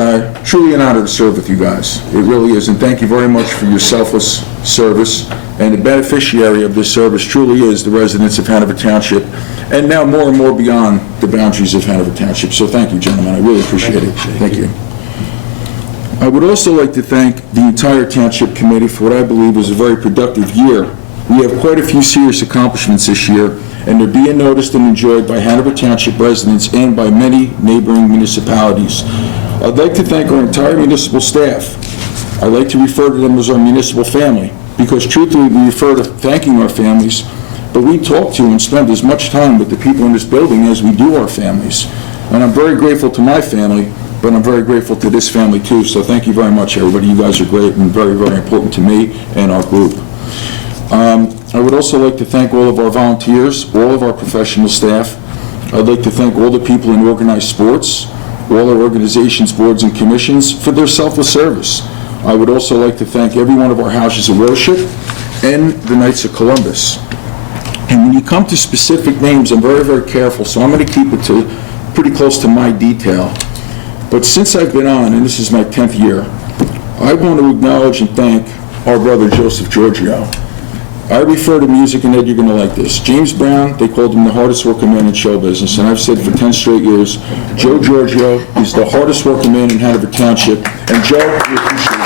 truly an honor to serve with you guys. It really is, and thank you very much for your selfless service. And the beneficiary of this service truly is the residents of Hanover Township, and now more and more beyond the boundaries of Hanover Township. So thank you, gentlemen. I really appreciate it. Thank you. I would also like to thank the entire Township Committee for what I believe was a very productive year. We have quite a few serious accomplishments this year, and they're being noticed and enjoyed by Hanover Township residents and by many neighboring municipalities. I'd like to thank our entire municipal staff. I like to refer to them as our municipal family, because truthfully, we refer to thanking our families, but we talk to and spend as much time with the people in this building as we do our families. And I'm very grateful to my family, but I'm very grateful to this family too, so thank you very much, everybody. You guys are great and very, very important to me and our group. I would also like to thank all of our volunteers, all of our professional staff. I'd like to thank all the people in organized sports, all our organizations, boards, and commissions for their selfless service. I would also like to thank every one of our houses of worship and the Knights of Columbus. And when you come to specific names, I'm very, very careful, so I'm going to keep it to pretty close to my detail. But since I've been on, and this is my 10th year, I want to acknowledge and thank our brother Joseph Giorgio. I refer to music, and Ed, you're going to like this. James Brown, they called him the hardest working man in show business, and I've said for 10 straight years, Joe Giorgio is the hardest working man in Hanover Township. And Joe, we appreciate it.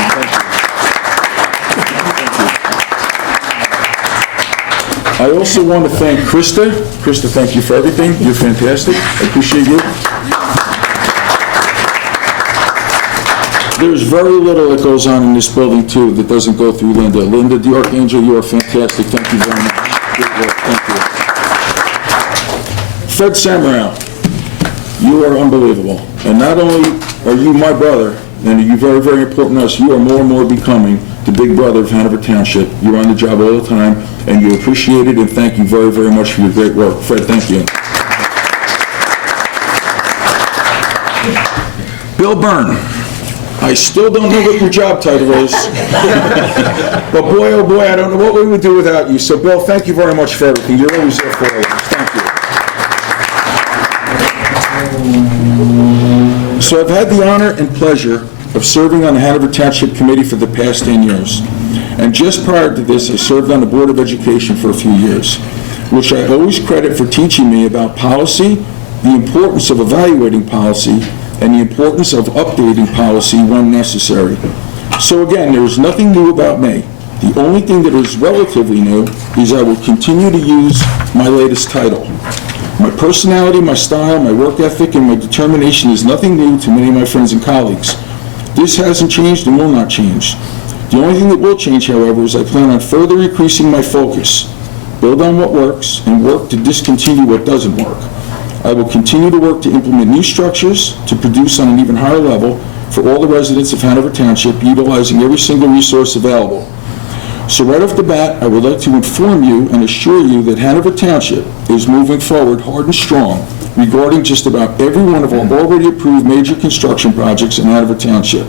Thank you. I also want to thank Krista. Krista, thank you for everything. You're fantastic. I appreciate you. There's very little that goes on in this building, too, that doesn't go through Linda. Linda, the Archangel, you are fantastic. Thank you very much. Great work. Thank you. Fred Samarow, you are unbelievable. And not only are you my brother, and you very, very important to us, you are more and more becoming the big brother of Hanover Township. You're on the job all the time, and you appreciate it, and thank you very, very much for your great work. Fred, thank you. Bill Byrne. I still don't know what your job title is, but boy, oh boy, I don't know what we would do without you. So, Bill, thank you very much for everything. You're always there for all of us. Thank you. So I've had the honor and pleasure of serving on the Hanover Township Committee for the past 10 years. And just prior to this, I served on the Board of Education for a few years, which I always credit for teaching me about policy, the importance of evaluating policy, and the importance of updating policy when necessary. So again, there is nothing new about me. The only thing that is relatively new is I will continue to use my latest title. My personality, my style, my work ethic, and my determination is nothing new to many of my friends and colleagues. This hasn't changed and will not change. The only thing that will change, however, is I plan on further increasing my focus, build on what works, and work to discontinue what doesn't work. I will continue to work to implement new structures to produce on an even higher level for all the residents of Hanover Township, utilizing every single resource available. So right off the bat, I would like to inform you and assure you that Hanover Township is moving forward hard and strong regarding just about every one of our already approved major construction projects in Hanover Township,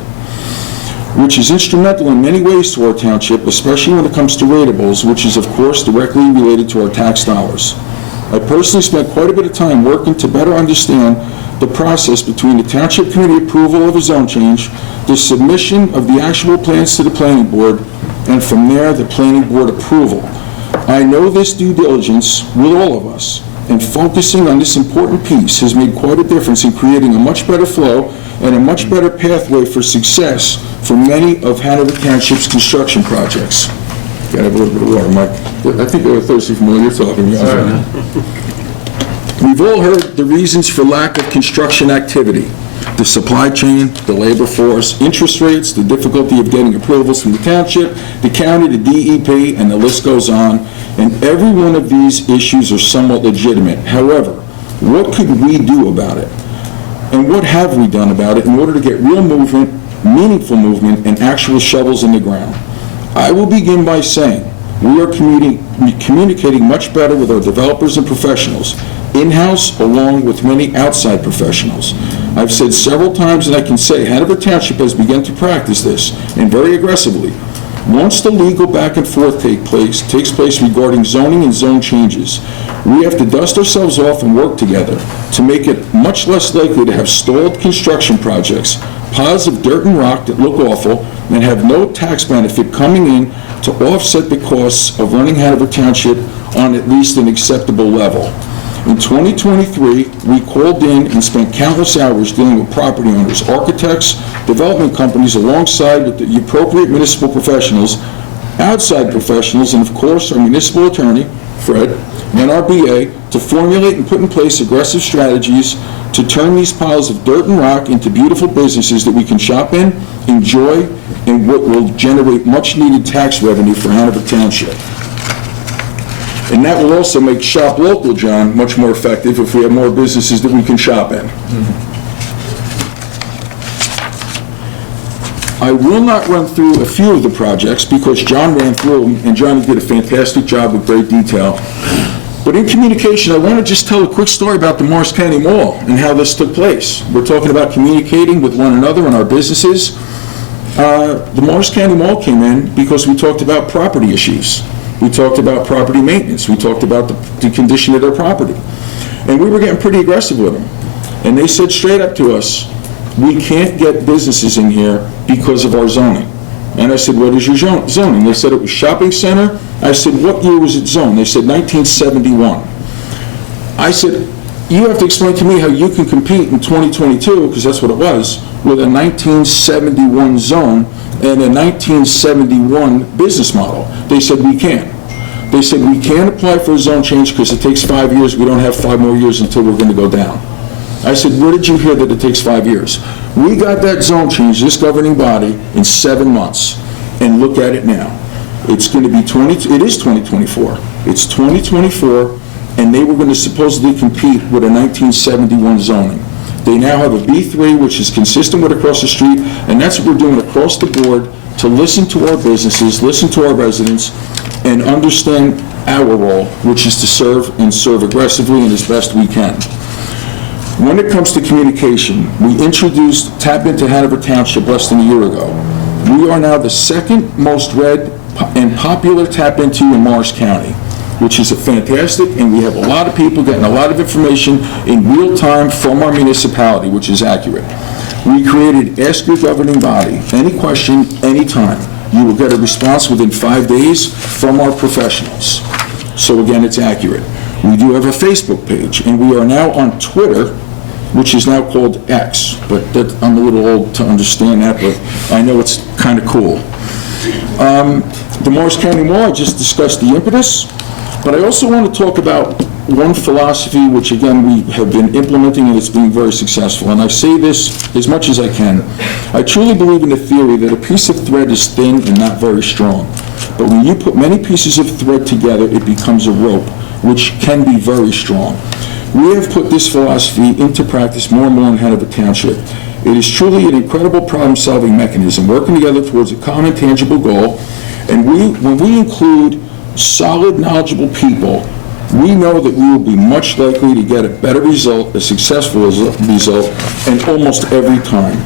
which is instrumental in many ways to our township, especially when it comes to ratables, which is of course directly related to our tax dollars. I personally spent quite a bit of time working to better understand the process between the Township Committee approval of a zone change, the submission of the actual plans to the Planning Board, and from there, the planning board approval. I know this due diligence with all of us, and focusing on this important piece has made quite a difference in creating a much better flow and a much better pathway for success for many of Hanover Township's construction projects. Gotta have a little bit of water, Mike. I think I was thirsty from what you're talking about. We've all heard the reasons for lack of construction activity: the supply chain, the labor force, interest rates, the difficulty of getting approvals from the township, the county, the DEP, and the list goes on. And every one of these issues are somewhat legitimate. However, what could we do about it? And what have we done about it in order to get real movement, meaningful movement, and actual shovels in the ground? I will begin by saying we are communicating much better with our developers and professionals, in-house along with many outside professionals. I've said several times, and I can say, Hanover Township has begun to practice this, and very aggressively. Once the legal back and forth takes place regarding zoning and zone changes, we have to dust ourselves off and work together to make it much less likely to have stalled construction projects, piles of dirt and rock that look awful, and have no tax benefit coming in to offset the costs of running Hanover Township on at least an acceptable level. In 2023, we called in and spent countless hours dealing with property owners, architects, development companies, alongside with the appropriate municipal professionals, outside professionals, and of course our municipal attorney, Fred, and our BA, to formulate and put in place aggressive strategies to turn these piles of dirt and rock into beautiful businesses that we can shop in, enjoy, and what will generate much-needed tax revenue for Hanover Township. And that will also make Shop Local, John, much more effective if we have more businesses that we can shop in. I will not run through a few of the projects because John ran through them, and Johnny did a fantastic job with great detail. But in communication, I want to just tell a quick story about the Morris County Mall and how this took place. We're talking about communicating with one another and our businesses. The Morris County Mall came in because we talked about property issues. We talked about property maintenance. We talked about the condition of their property. And we were getting pretty aggressive with them. And they said straight up to us, we can't get businesses in here because of our zoning. And I said, what is your zoning? They said it was shopping center. I said, what year was it zoned? They said 1971. I said, you have to explain to me how you can compete in 2022, because that's what it was, with a 1971 zone and a 1971 business model. They said, we can't. They said, we can't apply for a zone change because it takes 5 years. We don't have 5 more years until we're going to go down. I said, where did you hear that it takes 5 years? We got that zone change, this governing body, in 7 months. And look at it now. It's going to be it is 2024. It's 2024, and they were going to supposedly compete with a 1971 zoning. They now have a B3, which is consistent with across the street, and that's what we're doing across the board to listen to our businesses, listen to our residents, and understand our role, which is to serve and serve aggressively and as best we can. When it comes to communication, we introduced Tap Into Hanover Township less than a year ago. We are now the second most read and popular Tap Into in Morris County, which is fantastic, and we have a lot of people getting a lot of information in real time from our municipality, which is accurate. We created Ask Your Governing Body. Any question, anytime. You will get a response within 5 days from our professionals. So again, it's accurate. We do have a Facebook page, and we are now on Twitter, which is now called X, but I'm a little old to understand that, but I know it's kind of cool. The Morris County Mall, I just discussed the impetus, but I also want to talk about one philosophy which, again, we have been implementing and it's being very successful, and I say this as much as I can. I truly believe in the theory that a piece of thread is thin and not very strong, but when you put many pieces of thread together, it becomes a rope, which can be very strong. We have put this philosophy into practice more and more in Hanover Township. It is truly an incredible problem-solving mechanism, working together towards a common tangible goal, and when we include solid, knowledgeable people, we know that we will be much likely to get a better result, a successful result, and almost every time.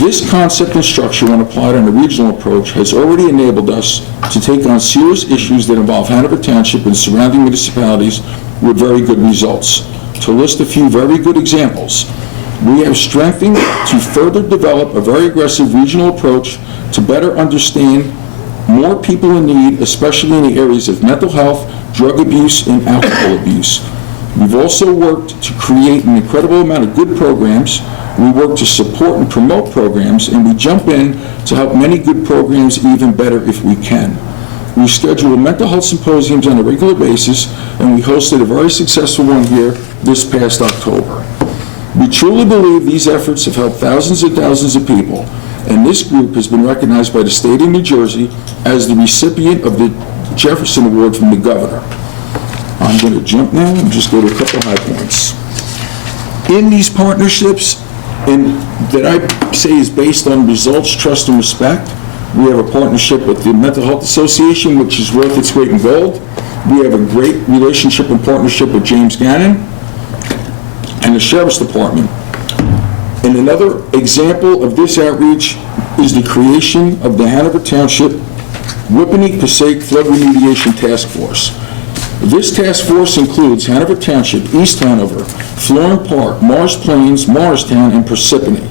This concept and structure, when applied on a regional approach, has already enabled us to take on serious issues that involve Hanover Township and surrounding municipalities with very good results. To list a few very good examples, we have strengthened to further develop a very aggressive regional approach to better understand more people in need, especially in the areas of mental health, drug abuse, and alcohol abuse. We've also worked to create an incredible amount of good programs. We work to support and promote programs, and we jump in to help many good programs even better if we can. We schedule mental health symposiums on a regular basis, and we hosted a very successful one here this past October. We truly believe these efforts have helped thousands and thousands of people, and this group has been recognized by the state of New Jersey as the recipient of the Jefferson Award from the governor. I'm going to jump now and just go to a couple high points. In these partnerships, and that I say is based on results, trust, and respect, we have a partnership with the Mental Health Association, which is worth its weight in gold. We have a great relationship and partnership with James Gannon and the Sheriff's Department. And another example of this outreach is the creation of the Hanover Township Whippany-Passaic Flood Remediation Task Force. This task force includes Hanover Township, East Hanover, Florham Park, Morris Plains, Morristown, and Parsippany.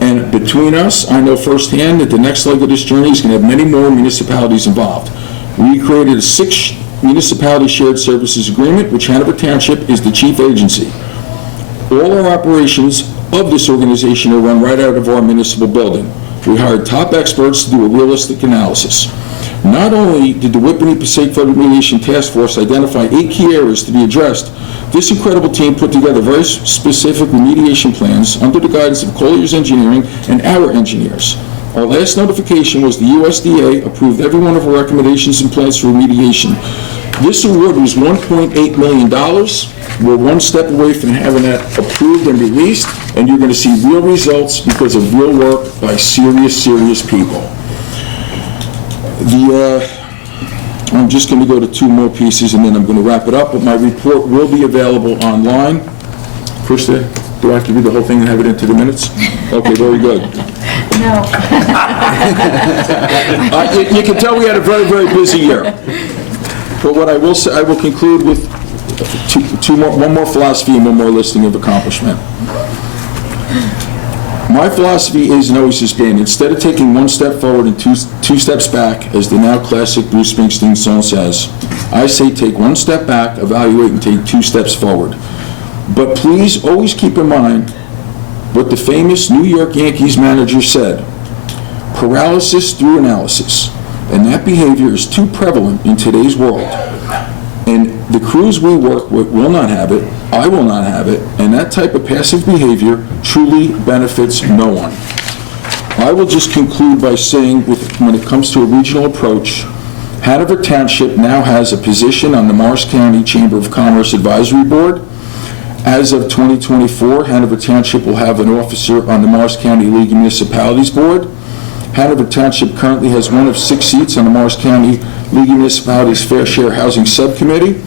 And between us, I know firsthand that the next leg of this journey is going to have many more municipalities involved. We created a 6-municipality shared services agreement, which Hanover Township is the chief agency. All our operations of this organization are run right out of our municipal building. We hired top experts to do a realistic analysis. Not only did the Whippany-Passaic Flood Remediation Task Force identify 8 key areas to be addressed, this incredible team put together very specific remediation plans under the guidance of Collier's Engineering and our engineers. Our last notification was the USDA approved every one of our recommendations and plans for remediation. This award was $1.8 million. We're one step away from having that approved and released, and you're going to see real results because of real work by serious people. I'm just going to go to 2 more pieces and then I'm going to wrap it up, but my report will be available online. Krista, do I have to read the whole thing and have it into the minutes? Okay, very good. No. You can tell we had a very, very busy year. But what I will say, I will conclude with one more philosophy and one more listing of accomplishment. My philosophy is and always has been, instead of taking 1 step forward and two steps back, as the now classic Bruce Springsteen song says, I say take 1 step back, evaluate, and take 2 steps forward. But please always keep in mind what the famous New York Yankees manager said, paralysis through analysis. And that behavior is too prevalent in today's world. And the crews we work with will not have it, I will not have it, and that type of passive behavior truly benefits no one. I will just conclude by saying, when it comes to a regional approach, Hanover Township now has a position on the Morris County Chamber of Commerce Advisory Board. As of 2024, Hanover Township will have an officer on the Morris County League of Municipalities Board. Hanover Township currently has 1 of 6 seats on the Morris County League of Municipalities Fair Share Housing Subcommittee.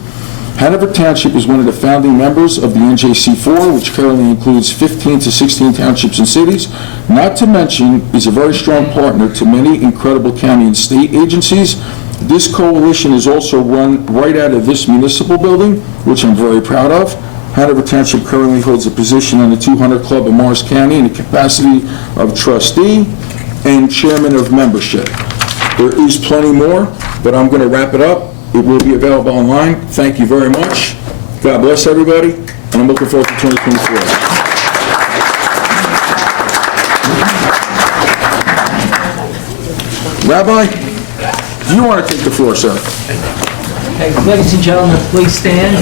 Hanover Township is one of the founding members of the NJC4, which currently includes 15 to 16 townships and cities, not to mention is a very strong partner to many incredible county and state agencies. This coalition is also run right out of this municipal building, which I'm very proud of. Hanover Township currently holds a position on the 200 Club of Morris County in the capacity of trustee and chairman of membership. There is plenty more, but I'm going to wrap it up. It will be available online. Thank you very much. God bless everybody, and I'm looking forward to 2024. Rabbi, do you want to take the floor, sir? Okay, ladies and gentlemen, please stand.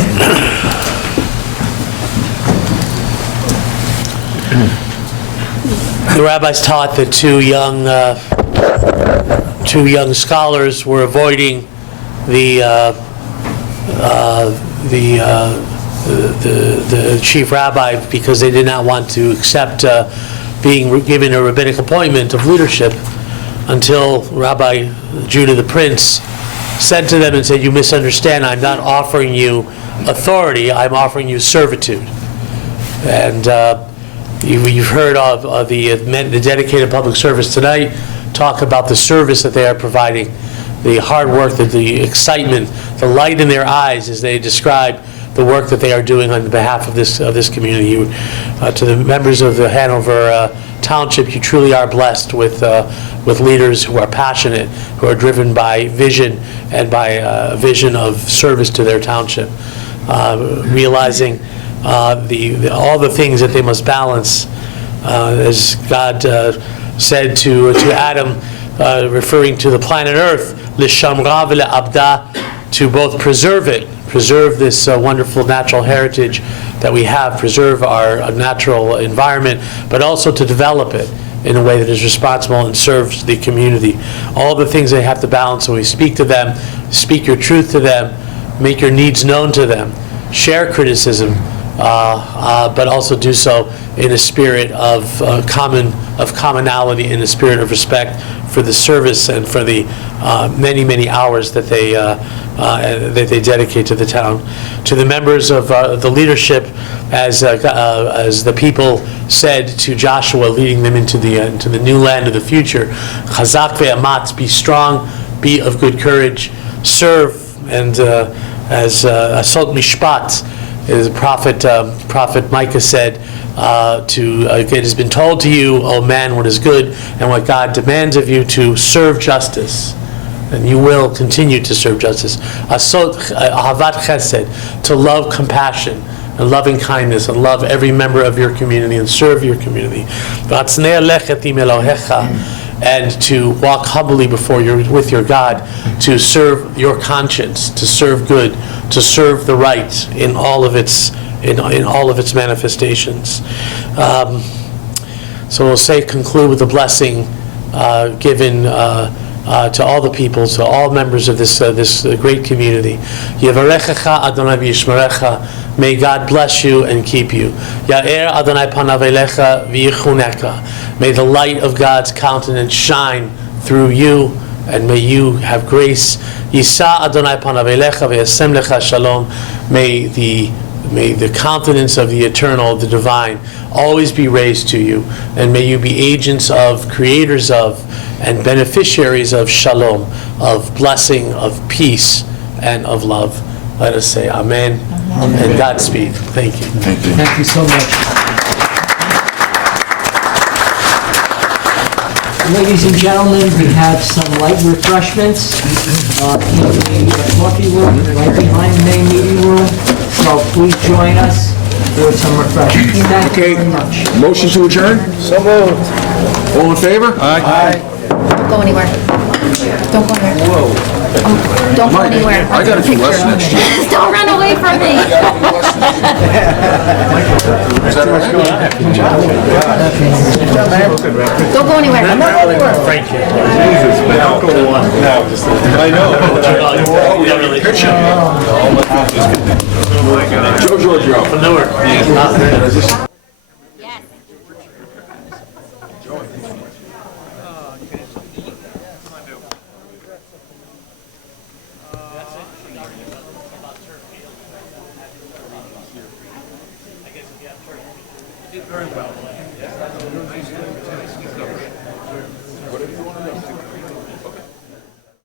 The rabbis taught that 2 young scholars were avoiding the chief rabbi because they did not want to accept being given a rabbinic appointment of leadership until Rabbi Judah the Prince said to them and said, you misunderstand, I'm not offering you authority, I'm offering you servitude. And you've heard of the dedicated public service tonight talk about the service that they are providing, the hard work, the excitement, the light in their eyes as they describe the work that they are doing on behalf of this community. To the members of the Hanover township, you truly are blessed with leaders who are passionate, who are driven by vision and by a vision of service to their township, realizing all the things that they must balance, as God said to Adam, referring to the planet Earth, l'shamra v'le'abda, to both preserve this wonderful natural heritage that we have, preserve our natural environment, but also to develop it in a way that is responsible and serves the community. All the things they have to balance, so we speak to them, speak your truth to them, make your needs known to them, share criticism, but also do so in a spirit of commonality, in a spirit of respect for the service and for the many, many hours that they dedicate to the town. To the members of the leadership, as the people said to Joshua, leading them into the new land of the future, Chazak ve'amat, be strong, be of good courage, serve, and as Asot Mishpat, as Prophet Micah said, it has been told to you, O man, what is good, and what God demands of you, to serve justice. And you will continue to serve justice. Asot ahavat chesed, to love compassion and loving kindness, and love every member of your community and serve your community. V'atznei lechet im Elohecha, and to walk humbly with your God, to serve your conscience, to serve good, to serve the right in all of its manifestations. So we'll conclude with a blessing given to all the people, to all members of this great community. Yevarechecha Adonai v'yishmerecha. May God bless you and keep you. Ya'er Adonai panav elecha v'yichuneka. May the light of God's countenance shine through you, and may you have grace. Yisa Adonai panav elecha v'yasem lecha shalom. May the countenance of the eternal, the divine, always be raised to you, and may you be agents of, creators of, and beneficiaries of shalom, of blessing, of peace, and of love. Let us say amen, and Godspeed. Thank you. Thank you so much. Ladies and gentlemen, we have some light refreshments in the coffee room right behind the main meeting room. So please join us for some refreshments. Thank you very much. Motion to adjourn? So moved. All in favor? Aye. Don't go anywhere. Don't go anywhere. Whoa. Don't go anywhere. I gotta do less next year. Don't run away from me. Is that all right? Don't go anywhere. Thank you. I know. Picture. Joe Giorgio. From Newark. Very well.